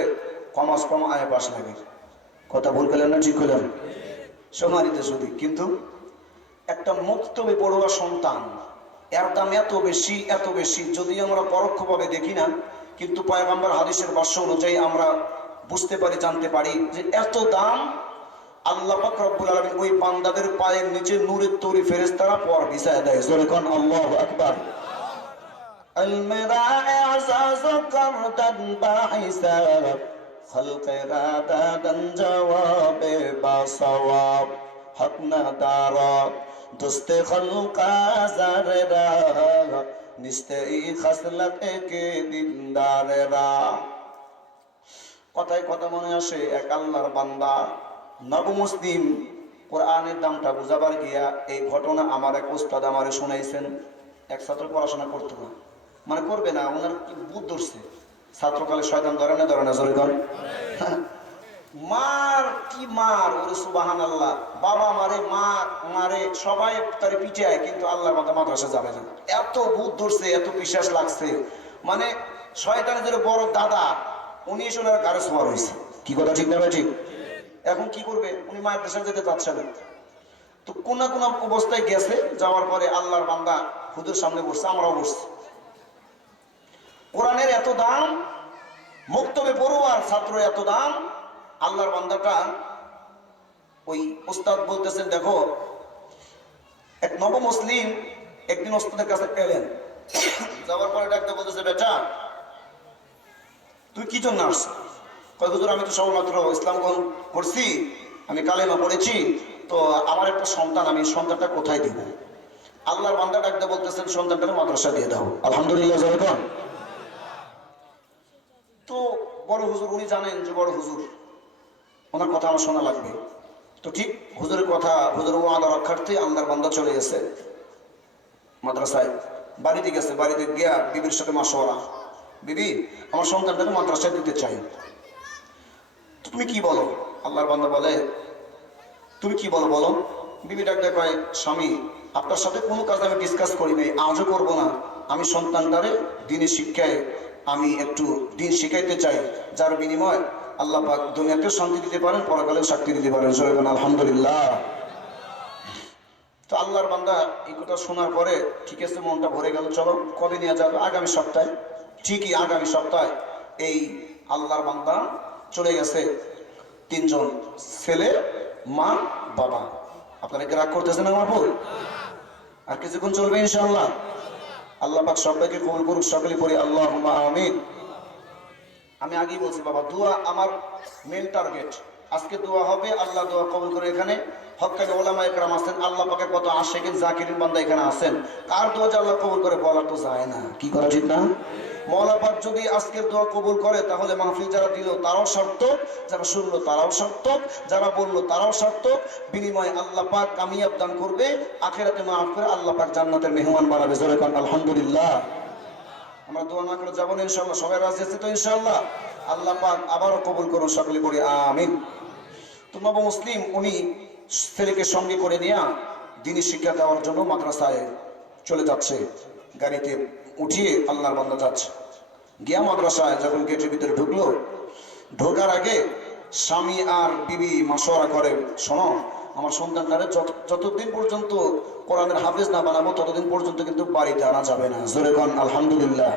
কমাস কম আয় পাস লাগে। কথা ভুল করলেন না ঠিক করলেন? সোমারিতে শুধু, কিন্তু একটা মুক্তবে পড়ুয়া সন্তান, এর দাম এত বেশি, এত বেশি, যদি আমরা পরোক্ষভাবে দেখি না, কিন্তু পয়গম্বর হাদিসের ভাষ্য অনুযায়ী আমরা বুঝতে পারি, জানতে পারি যে এত দাম। আল্লাহ পাক রব্বুল আলামিন ওই বান্দাদের পায়ের নিচে নূরের তৈরি ফেরেশতারা পর বিছায় দেয়। জোরে কোন আল্লাহু আকবার। আল-মিরা'i আযাযু কারদান বাহিসা খালকে রাদাদান জওয়াবে বা সওয়াব। হক না দারত দোস্তে খলকা জারেরা নিস্তেই খাসলাতে কে দিনদারেরা। কথায় কথা মনে আসে, এক আল্লাহর বান্দা নব মুসলিম কোরআনের দামটা বুঝাবার গিয়া এই ঘটনা আমার এক উস্তাদ আমারে শোনাইছেন। এক ছাত্র পড়াশোনা করতো না, মানে করবে না, ওনার কি বুধ ধরছে, ছাত্রকালে শয়তান ধরে না জোরে কর। মার কি মার, ওরে সুবহানাল্লাহ, বাবা মারে, মা মারে, সবাই তারে পিটায়, কিন্তু আল্লাহর বান্দা মাদ্রাসা যাবে না। এত বুধ ধরছে, এত বিশ্বাস লাগছে, মানে শয়তানের যে বড় দাদা উনি এসে ওনার গাড়ি সবার হয়েছে। কি কথা ঠিক না ভাই? ঠিক। এখন কি করবে, উনি মায়ের দেশে যেতে চাচ্ছে না, তো কোন কোন অবস্থায় গেছে, যাওয়ার পরে আল্লাহর বান্দা হুজুর সামনে বসছে, আমরাও বসছি। কোরআনের এত দাম, মুক্তবে পড়ুয়ার ছাত্র এত দাম, আল্লাহর বান্দাটা ওই উস্তাদ বলতেছেন, দেখো এক নব মুসলিম একদিন উস্তাদের কাছে এলেন, যাওয়ার পরে ডাকতে বলতেছে, বেটা তুই কি জন্য আসছ? কয় হুজুর আমি তো সবেমাত্র ইসলাম গ্রহণ করছি, আমি কালেমা পড়েছি, তো আমার একটা সন্তান, আমি সন্তানটা কোথায় দিব? আল্লাহর বান্দা ডাকতে বলতেছেন, সন্তানটা মাদ্রাসা দিয়ে দাও। আলহামদুলিল্লাহ যখন। তো বড় হুজুর উনি জানেন যে বড় হুজুর, ওনার কথা আমার শোনা লাগবে, তো ঠিক হুজুরের কথা, হুজুর ওয়াদা রক্ষার্থে আল্লাহর বান্দা চলে গেছে মাদ্রাসায়। বাড়িতে গেছে, বাড়িতে গিয়া বিবির সাথে মাশওয়ারা, বিবি আমার সন্তানটাকে মাদ্রাসায় দিতে চাই, তুমি কি বলো? আল্লাহর বান্দা বলে, তুমি কি বলো বলো? বিবি ডাকতে কয়, স্বামী আপনার সাথে কোনো কাজ আমি ডিসকাস করি নাই, আজও করবো না, আমি সন্তানটারে দিনের শিক্ষায় আমি একটু দিন শিখাইতে চাই, যার বিনিময় আল্লাহ পাক দুনিয়াতেও শান্তি দিতে পারেন, পরকালেও শান্তি দিতে পারেন। আলহামদুলিল্লাহ। তো আল্লাহর বান্দা এই কথা শোনার পরে ঠিক আছে, মনটা ভরে গেল, চলো কবে নিয়ে যাবে? আগামী সপ্তাহে। ঠিকই আগামী সপ্তাহে এই আল্লাহর বান্দা চলে গেছে, তিনজন ছেলে, মা, বাবা। আপনারা কি রাগ করতেছেন আমার ভুল? আর কিছুক্ষণ চলবে ইনশাআল্লাহ। আল্লাহ পাক সবাইকে কবুল করুক, সকলে পড়ি আল্লাহুম্মা আমিন। আমি আগেই বলছি বাবা, দোয়া আমার মেন টার্গেট। আজকে দোয়া হবে, আল্লাহ দোয়া কবুল করে। এখানে হক্কানি ওলামা একরাম আছেন, আল্লাহ পাকের কত আশিকিন জাকিরিন বান্দা এখানে আছেন, কার দোয়া যে আল্লাহ কবুল করে বলা তো যায় না। কি করা ঠিক না? মওলা পাক যদি আজকের দোয়া কবুল করে, তাহলে মাহফিল যারা দিল তারাও সার্থক, যারা শুনলো তারাও সার্থক, যারা বললো তারাও সার্থক। বিনিময়ে আল্লাহ পাক কামিয়াব দান করবে, আখিরাতে মাফ করে আল্লাহ পাক জান্নাতের মেহমান বানাবে। জোরে কান আলহামদুলিল্লাহ। আমরা দোয়া না করে যাবো না ইনশাআল্লাহ? সবাই রাজি আছে তো ইনশাআল্লাহ? আল্লাহ পাক আবারও কবুল করুন, সকলে পড়ি আমিন। তো নব মুসলিম উনি ছেলেকে সঙ্গে করে নিয়ে দিনী শিক্ষা দেওয়ার জন্য মাদ্রাসায় চলে যাচ্ছে, গাড়িতে উঠিয়ে আল্লাহর বান্দা যাচ্ছে। গিয়া মাদ্রাসায় যখন গেটের ভিতরে ঢুকলো, ঢোকার আগে স্বামী আর বিবি মাশওয়ারা করে, শোনো আমার সন্তানটারে যতদিন পর্যন্ত কোরআনের হাফেজ না বানাবো, ততদিন পর্যন্ত কিন্তু বাড়িতে আনা যাবে না। জোরে কোন আলহামদুলিল্লাহ।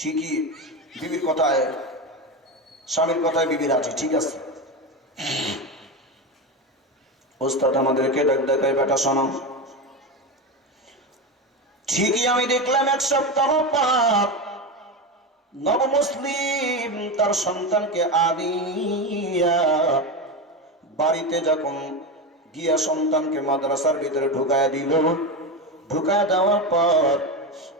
ঠিকই বিবির কথায়, স্বামীর কথায় বিবি রাজি, ঠিক আছে। ওস্তাদ আমাদেরকে ডাক দেখায়, বেটা শোনো, ঠিকই আমি দেখলাম এক সপ্তাহ পর নব মুসলিম তার সন্তানকে আনিয়া বাড়িতে যখন গিয়া সন্তানকে মাদ্রাসার ভিতরে ঢুকায়া দিল, ঢুকায়া দেওয়ার পর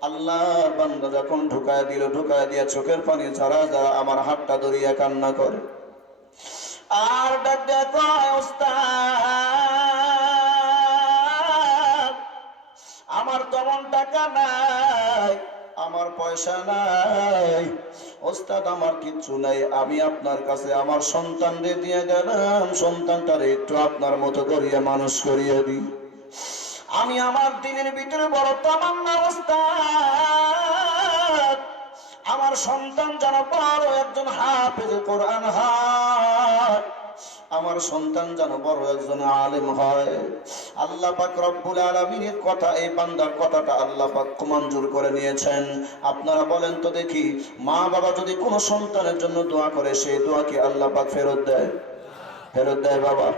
আল্লাহর বান্দা যখন ঢুকায়া দিল, ঢুকায়া দিয়া চোখের পানি ঝরা ঝরা আমার হাতটা ধরিয়া কান্না করে আর ডাক দেয়া কয়, ওস্তাদ আমার তেমন টাকা নাই, আমার পয়সা নাই, ওস্তাদ আমার কিচ্ছু নাই, আমি আপনার কাছে আমার সন্তানরে দিয়ে গেলাম, সন্তানটারে একটু আপনার মতো করিয়া মানুষ করিয়া দিই। আমি আমার দিনের ভিতরে বড় তামান্না, ওস্তাদ আমার সন্তান যেন বড় একজন হাফেজ কোরআন হয়, আমার সন্তান যেন বড় একজন আলেম হয়। আল্লাহ পাক রব্বুল আলামিনের কথা, এই বান্দার কথাটা আল্লাহ পাক মঞ্জুর করে নিয়েছেন। আপনারা বলেন তো দেখি, মা বাবা যদি কোনো সন্তানের জন্য দোয়া করে, সেই দোয়া কি আল্লাহ পাক ফেরত দেয়? ফেরত দেয় বাবা?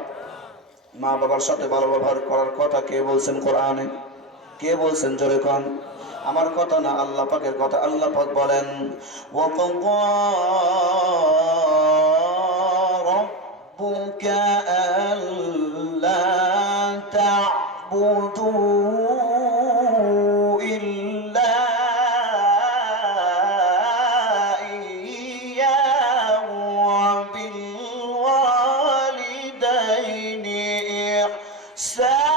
মা বাবার সাথে ভালো ব্যবহার করার কথা কে বলছেন কোরআনে? কে বলছেন? জোরে কোন। আমার কথা না, আল্লাহ পাকের কথা। আল্লাহ পাক বলেন, ওয়া ربك ألا تعبدوا إلا إياه وبالوالدين إحسانا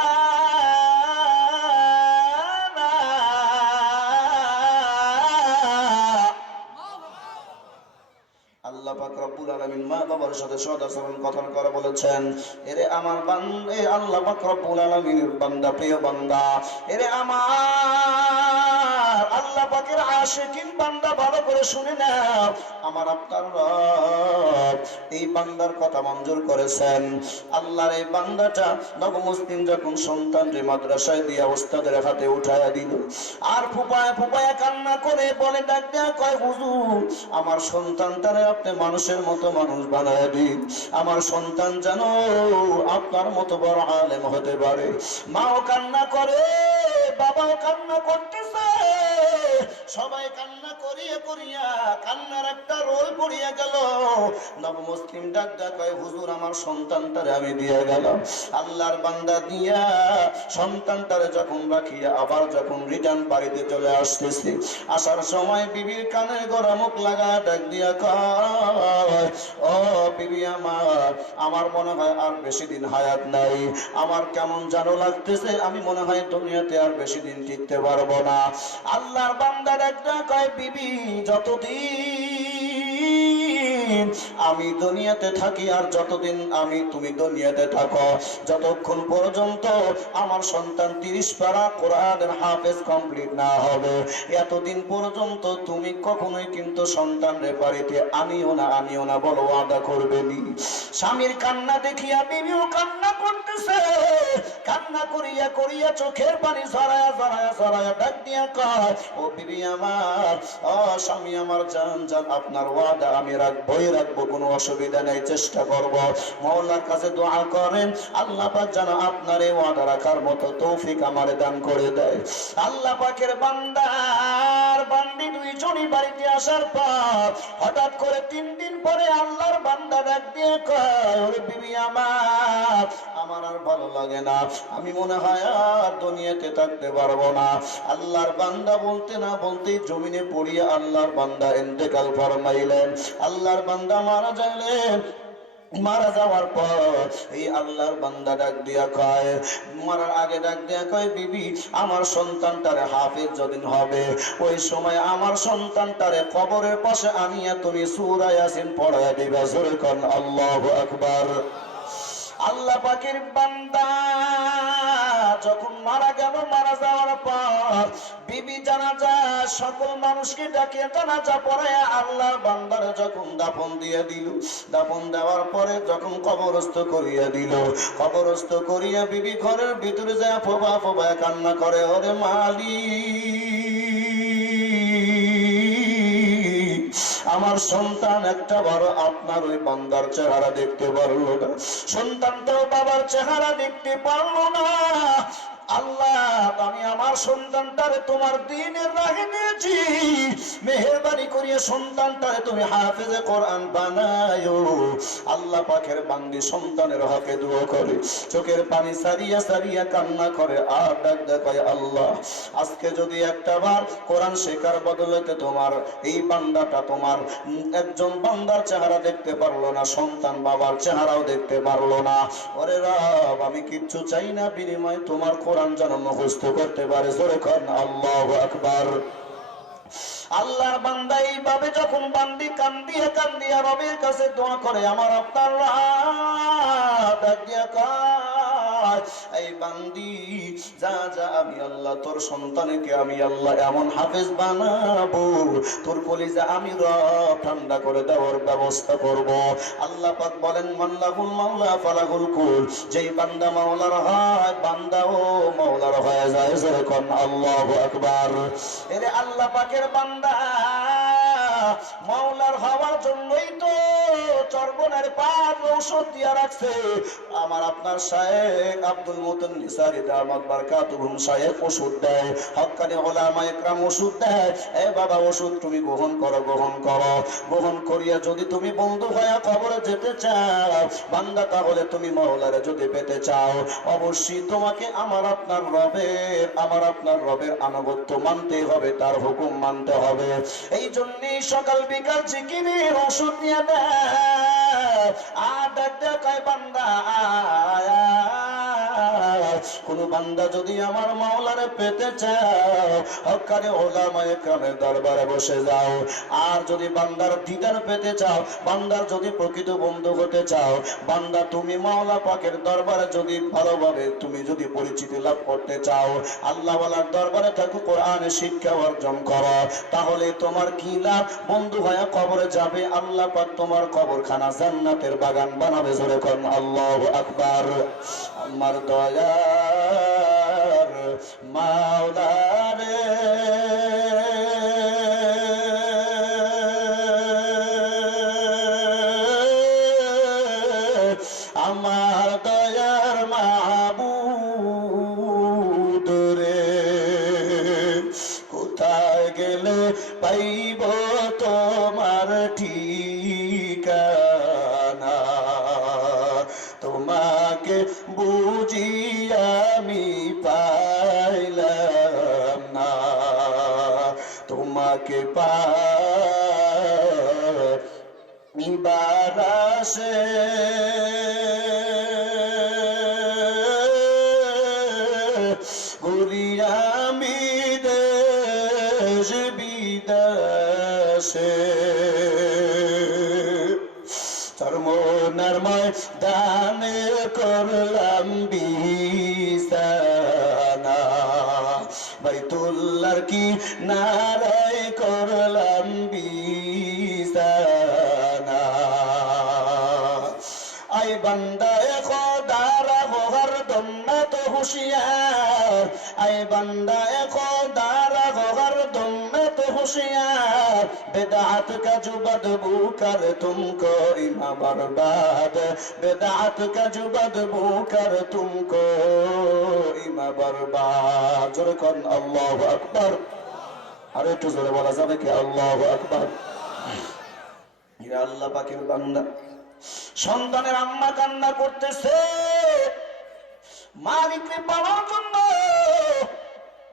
আল্লাহ পাক রব্বুল আলামিন মা বাবার সাথে সদাচরণ কথা করে বলেছেন, এরে আমার বান্দা, আল্লাহ পাক রব্বুল আলামিনের বান্দা, প্রিয় বান্দা, এরে আমার আল্লাহ পাকের আশিকিন বান্দা, ভালো করে শুনে নাও, আমার আপনার রব এই বান্দার কথা মঞ্জুর করেছেন। আল্লাহর এই বান্দাটা নবমুসলিম যখন সন্তানকে মাদ্রাসায় দিয়া উস্তাদের হাতে উঠায়া দিল, আর ফুপায় ফুপায় কান্না করে বলে, ডাক দেয়া কয়, হুজুর আমার সন্তানটারে আপনি মানুষের মতো মানুষ বানায় দিন, আমার সন্তান যেন আপনার মতো বড় আলেম হতে পারে। মাও কান্না করে, বাবাও কান্না করতেছে, সবাই কান্না করিয়া করিয়া কান্নার একটা রোল পড়িয়া গেল। নবমুসলিম ডাক কয়, হুজুর আমার সন্তানটারে আমি দিয়ে গেলাম। আল্লাহর বান্দা দিয়া সন্তানটারে যখন রাখিয়া আবার যখন রিটার্ন বাড়িতে চলে আসতেছি, আসার সময় বিবির কানের গোড়া মুখ লাগা ডাক দিয়া কয়, ও বিবি আমার মনে হয় আর বেশি দিন হায়াত নাই, আমার কেমন জানো লাগতেছে, আমি মনে হয় দুনিয়াতে আর বেশি দিন টিকতে পারবো না। আল্লাহর বান্দা ডাক কয়, বিবি যতদিন আমি দুনিয়াতে থাকি আর যতদিন তুমি দুনিয়াতে থাকো, যতক্ষণ পর্যন্ত আমার সন্তান 30 পারা কোরআনের হাফেজ কমপ্লিট না হবে, এতদিন পর্যন্ত তুমি কখনোই কিন্তু সন্তানের বাড়িতে আনিও না বলো, ওয়াদা করবে নি? স্বামীর কান্না দেখিয়া বিবিও কান্না করতেছে, কান্না করিয়া করিয়া চোখের পানি ঝরায়া ঝরায়া ঝরায়া ডাক দিয়া কয়, ও বিবি আমার, ও স্বামী আমার, জান জান আপনার ওয়াদা আমি রাখবোই রাখবো, কোনো অসুবিধা নেই, চেষ্টা করব। মাওলার কাছে দোয়া করেন আল্লাহ পাক যেন আপনার এই ওয়াদা রাখার মতো তৌফিক আমারে দান করে দেয়। আল্লাহ পাকের বান্দার বান্দি দুইজনই বাড়িতে আসার পর হঠাৎ করে 3 দিন পরে আল্লাহর বান্দা ডাক দিয়ে কয়, ওরে বিবি আমার আর ভালো লাগে না, আমি মনে হয় আর দুনিয়াতে থাকতে পারবো না। আল্লাহর বান্দা বলতে না বলতেই জমিনে পড়িয়া আল্লাহর বান্দা ইন্তেকাল ফরমাইলেন। আল্লাহর বান্দা মারা গেলেন। মারা যাওয়ার পর এই আল্লাহর বান্দা ডাক দিয়া কয়, মারার আগে ডাক দিয়া কয়, বিবি আমার সন্তানটারে হাফেজ যদিন হবে, ওই সময় আমার সন্তানটারে কবরের পাশে আনিয়া তুমি সূরা ইয়াসিন পড়ায়া দিবা। জোরে কোন আল্লাহু আকবার। আল্লাহ পাকের বান্দা যখন মারা গেল, মারা যাওয়ার পর বিবি জানাজা সকল মানুষকে ডাকিয়ে জানাজা পড়ায়া আল্লাহর বান্দারে যখন দাফন দিয়ে দিল, দাফন দেওয়ার পরে যখন কবরস্থ করিয়া দিল, কবরস্থ করিয়া বিবি ঘরের ভিতরে যায় ফোবা ফোবা কান্না করে, ওরে মালিক আমার সন্তান একটা বড় আপনার ওই বান্দার চেহারা দেখতে পারলো না, সন্তানটাও বাবার চেহারা দেখতে পারলো না। আল্লাহ আমি আমার সন্তানটারে তোমার দ্বীনের রাহে দিয়েছি, মেহেরবানি করিয়া সন্তানটারে তুমি হাফেজে কোরআন বানায়ো। আল্লাহ পাকের বান্দি সন্তানের হকে দোয়া করে, চোখের পানি সারিয়া সারিয়া কান্না করে, আর ডাক দেখায়, আল্লাহ আজকে যদি একটা বার কোরআন শেখার বদলেতে তোমার এই বান্দাটা তোমার একজন বান্দার চেহারা দেখতে পারলো না, সন্তান বাবার চেহারাও দেখতে পারলো না, ওরে রব আমি কিচ্ছু চাই না, বিনিময়ে তোমার কোরআন যেন মুখস্থ করতে পারে। জোরে কোন আল্লাহু আকবার। আল্লাহর বান্দা এইভাবে যখন বান্দি কান্দিয়া কান্দিয়া রবের কাছে দোয়া করে, আমার আপনার ডাক দিয়া কয়, এই বান্দি যা যা আমি আল্লাহ তোর সন্তানকে আমি আল্লাহ এমন হাফেজ বানাবো, তোর কলিজা আমি রব ঠান্ডা করে দেওয়ার ব্যবস্থা করব। আল্লাহ পাক বলেন, মাল্লাহুল মাওলা ফালাহুল কুল, যেই বান্দা মাওলার হয় বান্দাও মাওলার হয়ে যায়। যেরকম আল্লাহু আকবার। এরে আল্লাহ পাকের বান্দা মাওলার হওয়ার জন্যই তো চর্বনের পাপ ঔষধ দিয়া রাখছে। আমার আপনার শায়েখ আব্দুল মুতিন নিসারী দামাত বারকাতুহুম শায়েখ ওষুধ দেয়, হক্কানি উলামা ইকরাম ওষুধ দেয়। এ বাবা ওষুধ তুমি গ্রহণ করো, গ্রহণ করো। গ্রহণ করিয়া যদি তুমি বন্ধু হয়ে কবরে যেতে চাও বান্দা, তাহলে তুমি মাওলারে যদি পেতে চাও, অবশ্যই তোমাকে আমার আপনার রবের আনুগত্য মানতে হবে, তার হুকুম মানতে হবে। এই জন্যই সকাল বিকাল জিকিরের ওষুধ নিয়ে দেয়। আর দেখায় বান্দা কোন বান্দা যদি আমার মাওলারে পেতে চাও, হক্কানি উলামায়ে কেরামের দরবারে বসে যাও। আর যদি বান্দার দিদার পেতে চাও, বান্দার যদি প্রকৃত বন্ধু হতে চাও, বান্দা তুমি মাওলা পাকের দরবারে যদি ভালোভাবে তুমি যদি পরিচিতি লাভ করতে চাও, আল্লাহ ওয়ালার দরবারে থাকো, কোরআনের শিক্ষা অর্জন করো, তাহলে তোমার কি লাভ? বন্ধু হয়ে কবরে যাবে, আল্লাহ পাক তোমার কবরখানা জান্নাতের বাগান বানাবে। জোরে কোন আল্লাহু আকবার। আমার দয়ার মাওলা রে, আমার দয়ার মাবুদ রে, কোথায় গেলে পাইব তোমার ঠিকানা? তোমাকে বুঝি আমি পাইলাম না, তোমাকে পাইবার আশে ঘুরি আমি দেশ বিদেশে, চরমনার ময়দানে করলাম বিছানা, বাইতুল্লাহর কি নারায় করলাম বিছানা। আই বান্দায়ে খোদার হর দম্না তো হুশিয়ার, আই বান্দায়ে খোদার হর দম্না তো হুশিয়ার, बेदात का जो बदबू कर तुमको इमा बर्बाद, बेदात का जो बदबू कर तुमको इमा बर्बाद। जोरे कौन अल्लाहु अकबर। अरे तो जोरे बोला जाए कि अल्लाहु अकबर। ये अल्लाह पाकेर बांदा, সন্তানের আম্মা কান্না করতেছে মালিককে পাওয়ার জন্য।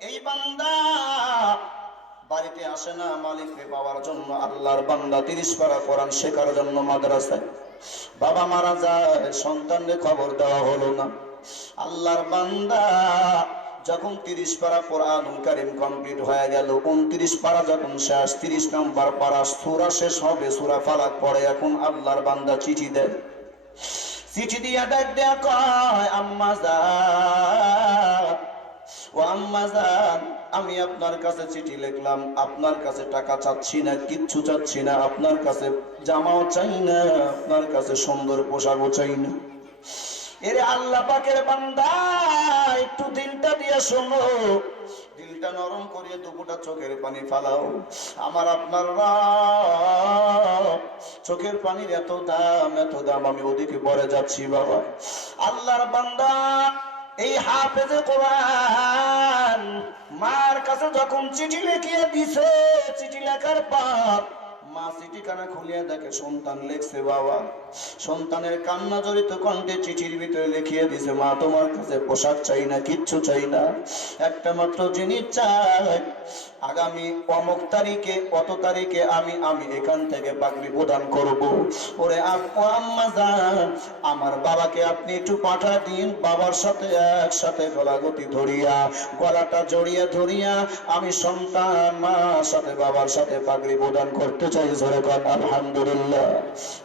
এই বান্দা বাড়িতে আসে না মালিককে পাওয়ার জন্য, আল্লাহর বান্দা 30 পারা কোরআন শেখার জন্য মাদ্রাসায়। বাবা মারা যায়, সন্তানকে খবর দেওয়া হলো না। আল্লাহর বান্দা যখন 30 পারা কোরআনুল কারীম কমপ্লিট হয়ে গেল, 29 পারা যখন শেষ, 30 নম্বর পারা সূরা শেষ হবে, সূরা ফালাক পড়ে। এখন আল্লাহর বান্দা চিঠি দেয়, চিঠি দিয়া ডাক দেয়া কয়, আম্মা যান, ও আম্মা যান, আমি আপনার কাছে চিঠি লিখলাম, আপনার কাছে টাকা চাচ্ছি না, কিচ্ছু চাচ্ছি না, আপনার কাছে জামাও চাই না, আপনার কাছে সুন্দর পোশাকও চাই না। এরে আল্লাহ পাকের বান্দা, একটু দিলটা দিয়ে শোনো, দিলটা নরম করিয়ে দুপুটা চোখের পানি ফালাও। আমার আপনার চোখের পানির এত দাম, আমি ওদিকে পরে যাচ্ছি বাবা। আল্লাহর বান্দা এই হাফেজে কোরআন মার কাছে যখন চিঠি লিখিয়ে দিছে, চিঠি লেখার পর মা চিঠিখানা খুলিয়ে দেখে সন্তান লিখছে। বাবা, সন্তানের কান্না জড়িত কণ্ঠে চিঠির ভিতরে লিখিয়ে দিছে, মা তোমার কাছে পোশাক চাই না, কিচ্ছু চাই না, একটা মাত্র জিনিস চাই, আগামী অমুক তারিখে কত তারিখে আমি এখান থেকে পাগড়ি প্রদান করব। ওরে আম্মা জান, আমার বাবাকে আপনি একটু পাঠা দিন, বাবার সাথে একসাথে গলাগতি ধরিয়া, গলাটা জড়িয়ে ধরিয়া আমি সন্তান মার সাথে বাবার সাথে পাগড়ি প্রদান করতে চাই। জোরে কর আলহামদুলিল্লাহ।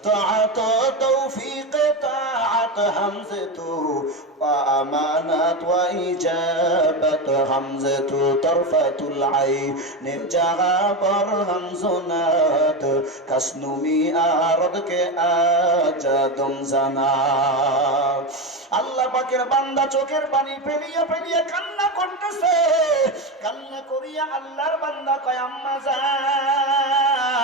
তাআত তৌফিক তাআত হামজাতু وأمانات وإجابة همزة طرفة العين جغابر همزنات كسنمي أرد के आजादम जाना। আল্লাহ পাকের বান্দা চোখের পানি ফেলিয়া ফেলিয়া কান্না করতেছে। কান্না করিয়া আল্লাহর বান্দা কয়, আম্মা যান,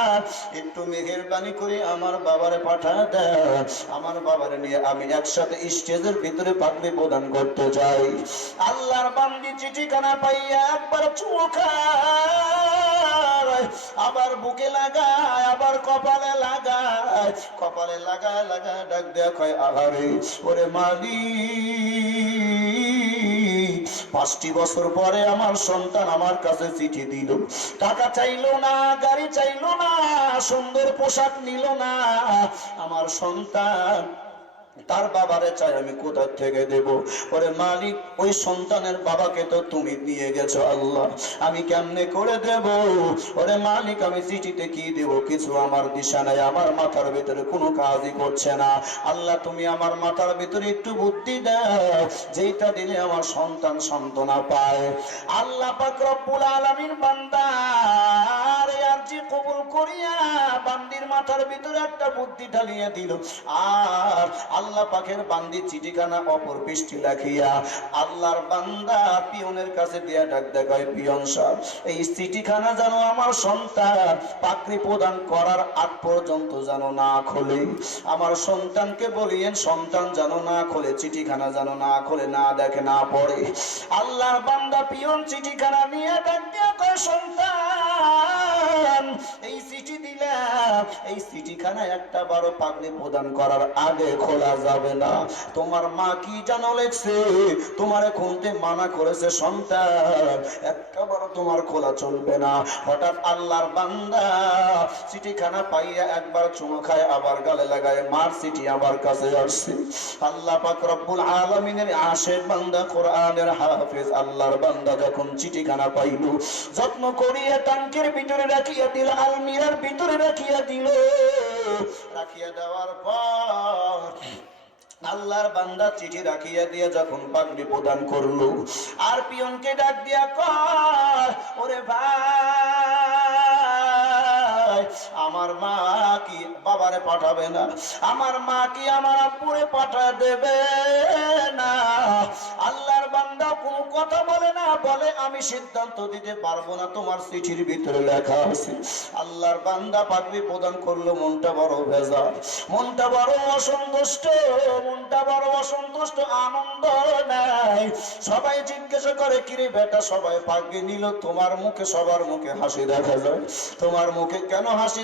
একটু মেহেরবানি করে আমার বাবারে পাঠা দেন, আমার বাবারে নিয়ে আমি একসাথে স্টেজের ভিতরে পাগড়ি প্রদান করতে চাই। আল্লাহর বান্দি চিঠিখানা পাইয়া একবার চুমু খায়, আবার বুকে লাগায়, আবার কপালে লাগায়, কপালে লাগায় লাগায় ডাক দেয়া কয় আহারে ওরে মালিক, 5টি বছর পরে আমার সন্তান আমার কাছে চিঠি দিল, টাকা চাইলো না, গাড়ি চাইলো না, সুন্দর পোশাক নিল না, আমার সন্তান তার বাবারে চাই আমি কোথা থেকে দেব? ওরে মালিক, ওই সন্তানের বাবাকে তো তুমি নিয়ে গেছো আল্লাহ, আমি কেমনে করে দেব? ওরে মালিক, আমি চিঠিতে কি দেব? কিছু আমার দিশা নাই, আমার মাথার ভিতরে কোনো কাজই করছে না। আল্লাহ, তুমি আমার মাথার ভিতরে একটু বুদ্ধি দাও, যেটা দিলে আমার সন্তান সান্ত্বনা পায়। আল্লাহ পাক রব্বুল আলামিন বান্দার আরজি কবুল করিয়া বান্দির মাথার ভিতরে একটা বুদ্ধি ঢালিয়ে দিল। আর আল্লাহ পাকের বান্দি চিঠিখানা অপর পৃষ্ঠে রাখিয়া আল্লাহর বান্দা পিয়নের কাছে দিয়া ডাক দেখায়, পিয়ন সাহেব, এই চিঠিখানা যেন আমার সন্তান পাগড়ি প্রদান করার আগ পর্যন্ত যেন না খোলে। আমার সন্তানকে বলিয়েন সন্তান যেন না খোলে, চিঠিখানা যেন না খোলে, না দেখে, না পড়ে। আল্লাহর বান্দা পিয়ন চিঠিখানা নিয়ে ডাক দিয়া কয়, সন্তান এই চিঠি দিলাম, এই চিঠিখানা একটা বারো পাগড়ি প্রদান করার আগে খোলা যাবে না। তোমার মা কি জানো লেখছে? তোমারে খুলতে মানা করেছে সন্তান, একটা বারো তোমার খোলা চলবে না। হঠাৎ আল্লাহর বান্দা চিঠিখানা পাইয়া একবার চুমু খায়, আবার গালে লাগায়, মার চিঠি আমার কাছে আসছে। আল্লাহ পাক রব্বুল আলামিনের আশেক বান্দা, কোরআনের হাফেজ আল্লাহর বান্দা যখন চিঠিখানা পাইল, যত্ন করিয়া ট্যাঙ্কের ভিতরে রাখিয়া দিল, আলমিরার ভিতরে রাখিয়া দিল। রাখিয়া দেওয়ার পর আল্লাহর বান্দা চিঠি রাখিয়া দিয়ে যখন পাগড়ি প্রদান করলো, আর পিয়নকে ডাক দিয়া কয়, ওরে ভাই, আমার মা কি বাবারে পাঠাবে না? আমার মা কি আমার আব্বুরে পাঠা দেবে না? আল্লাহর বান্দা কোনো কথা বলে না, বলে আমি সিদ্ধান্ত দিতে পারবো না, তোমার চিঠির ভিতরে লেখা আছে। আল্লাহর বান্দা পাগড়ি প্রদান করলো, মনটা বড় ভেজাল, মনটা বড় অসন্তুষ্ট, মনটা বড় অসন্তুষ্ট, আনন্দ নাই। সবাই জিজ্ঞাসা করে, কিরে বেটা, সবাই পাগড়ি নিল, তোমার মুখে সবার মুখে হাসি দেখা যায়, তোমার মুখে কেন হাসি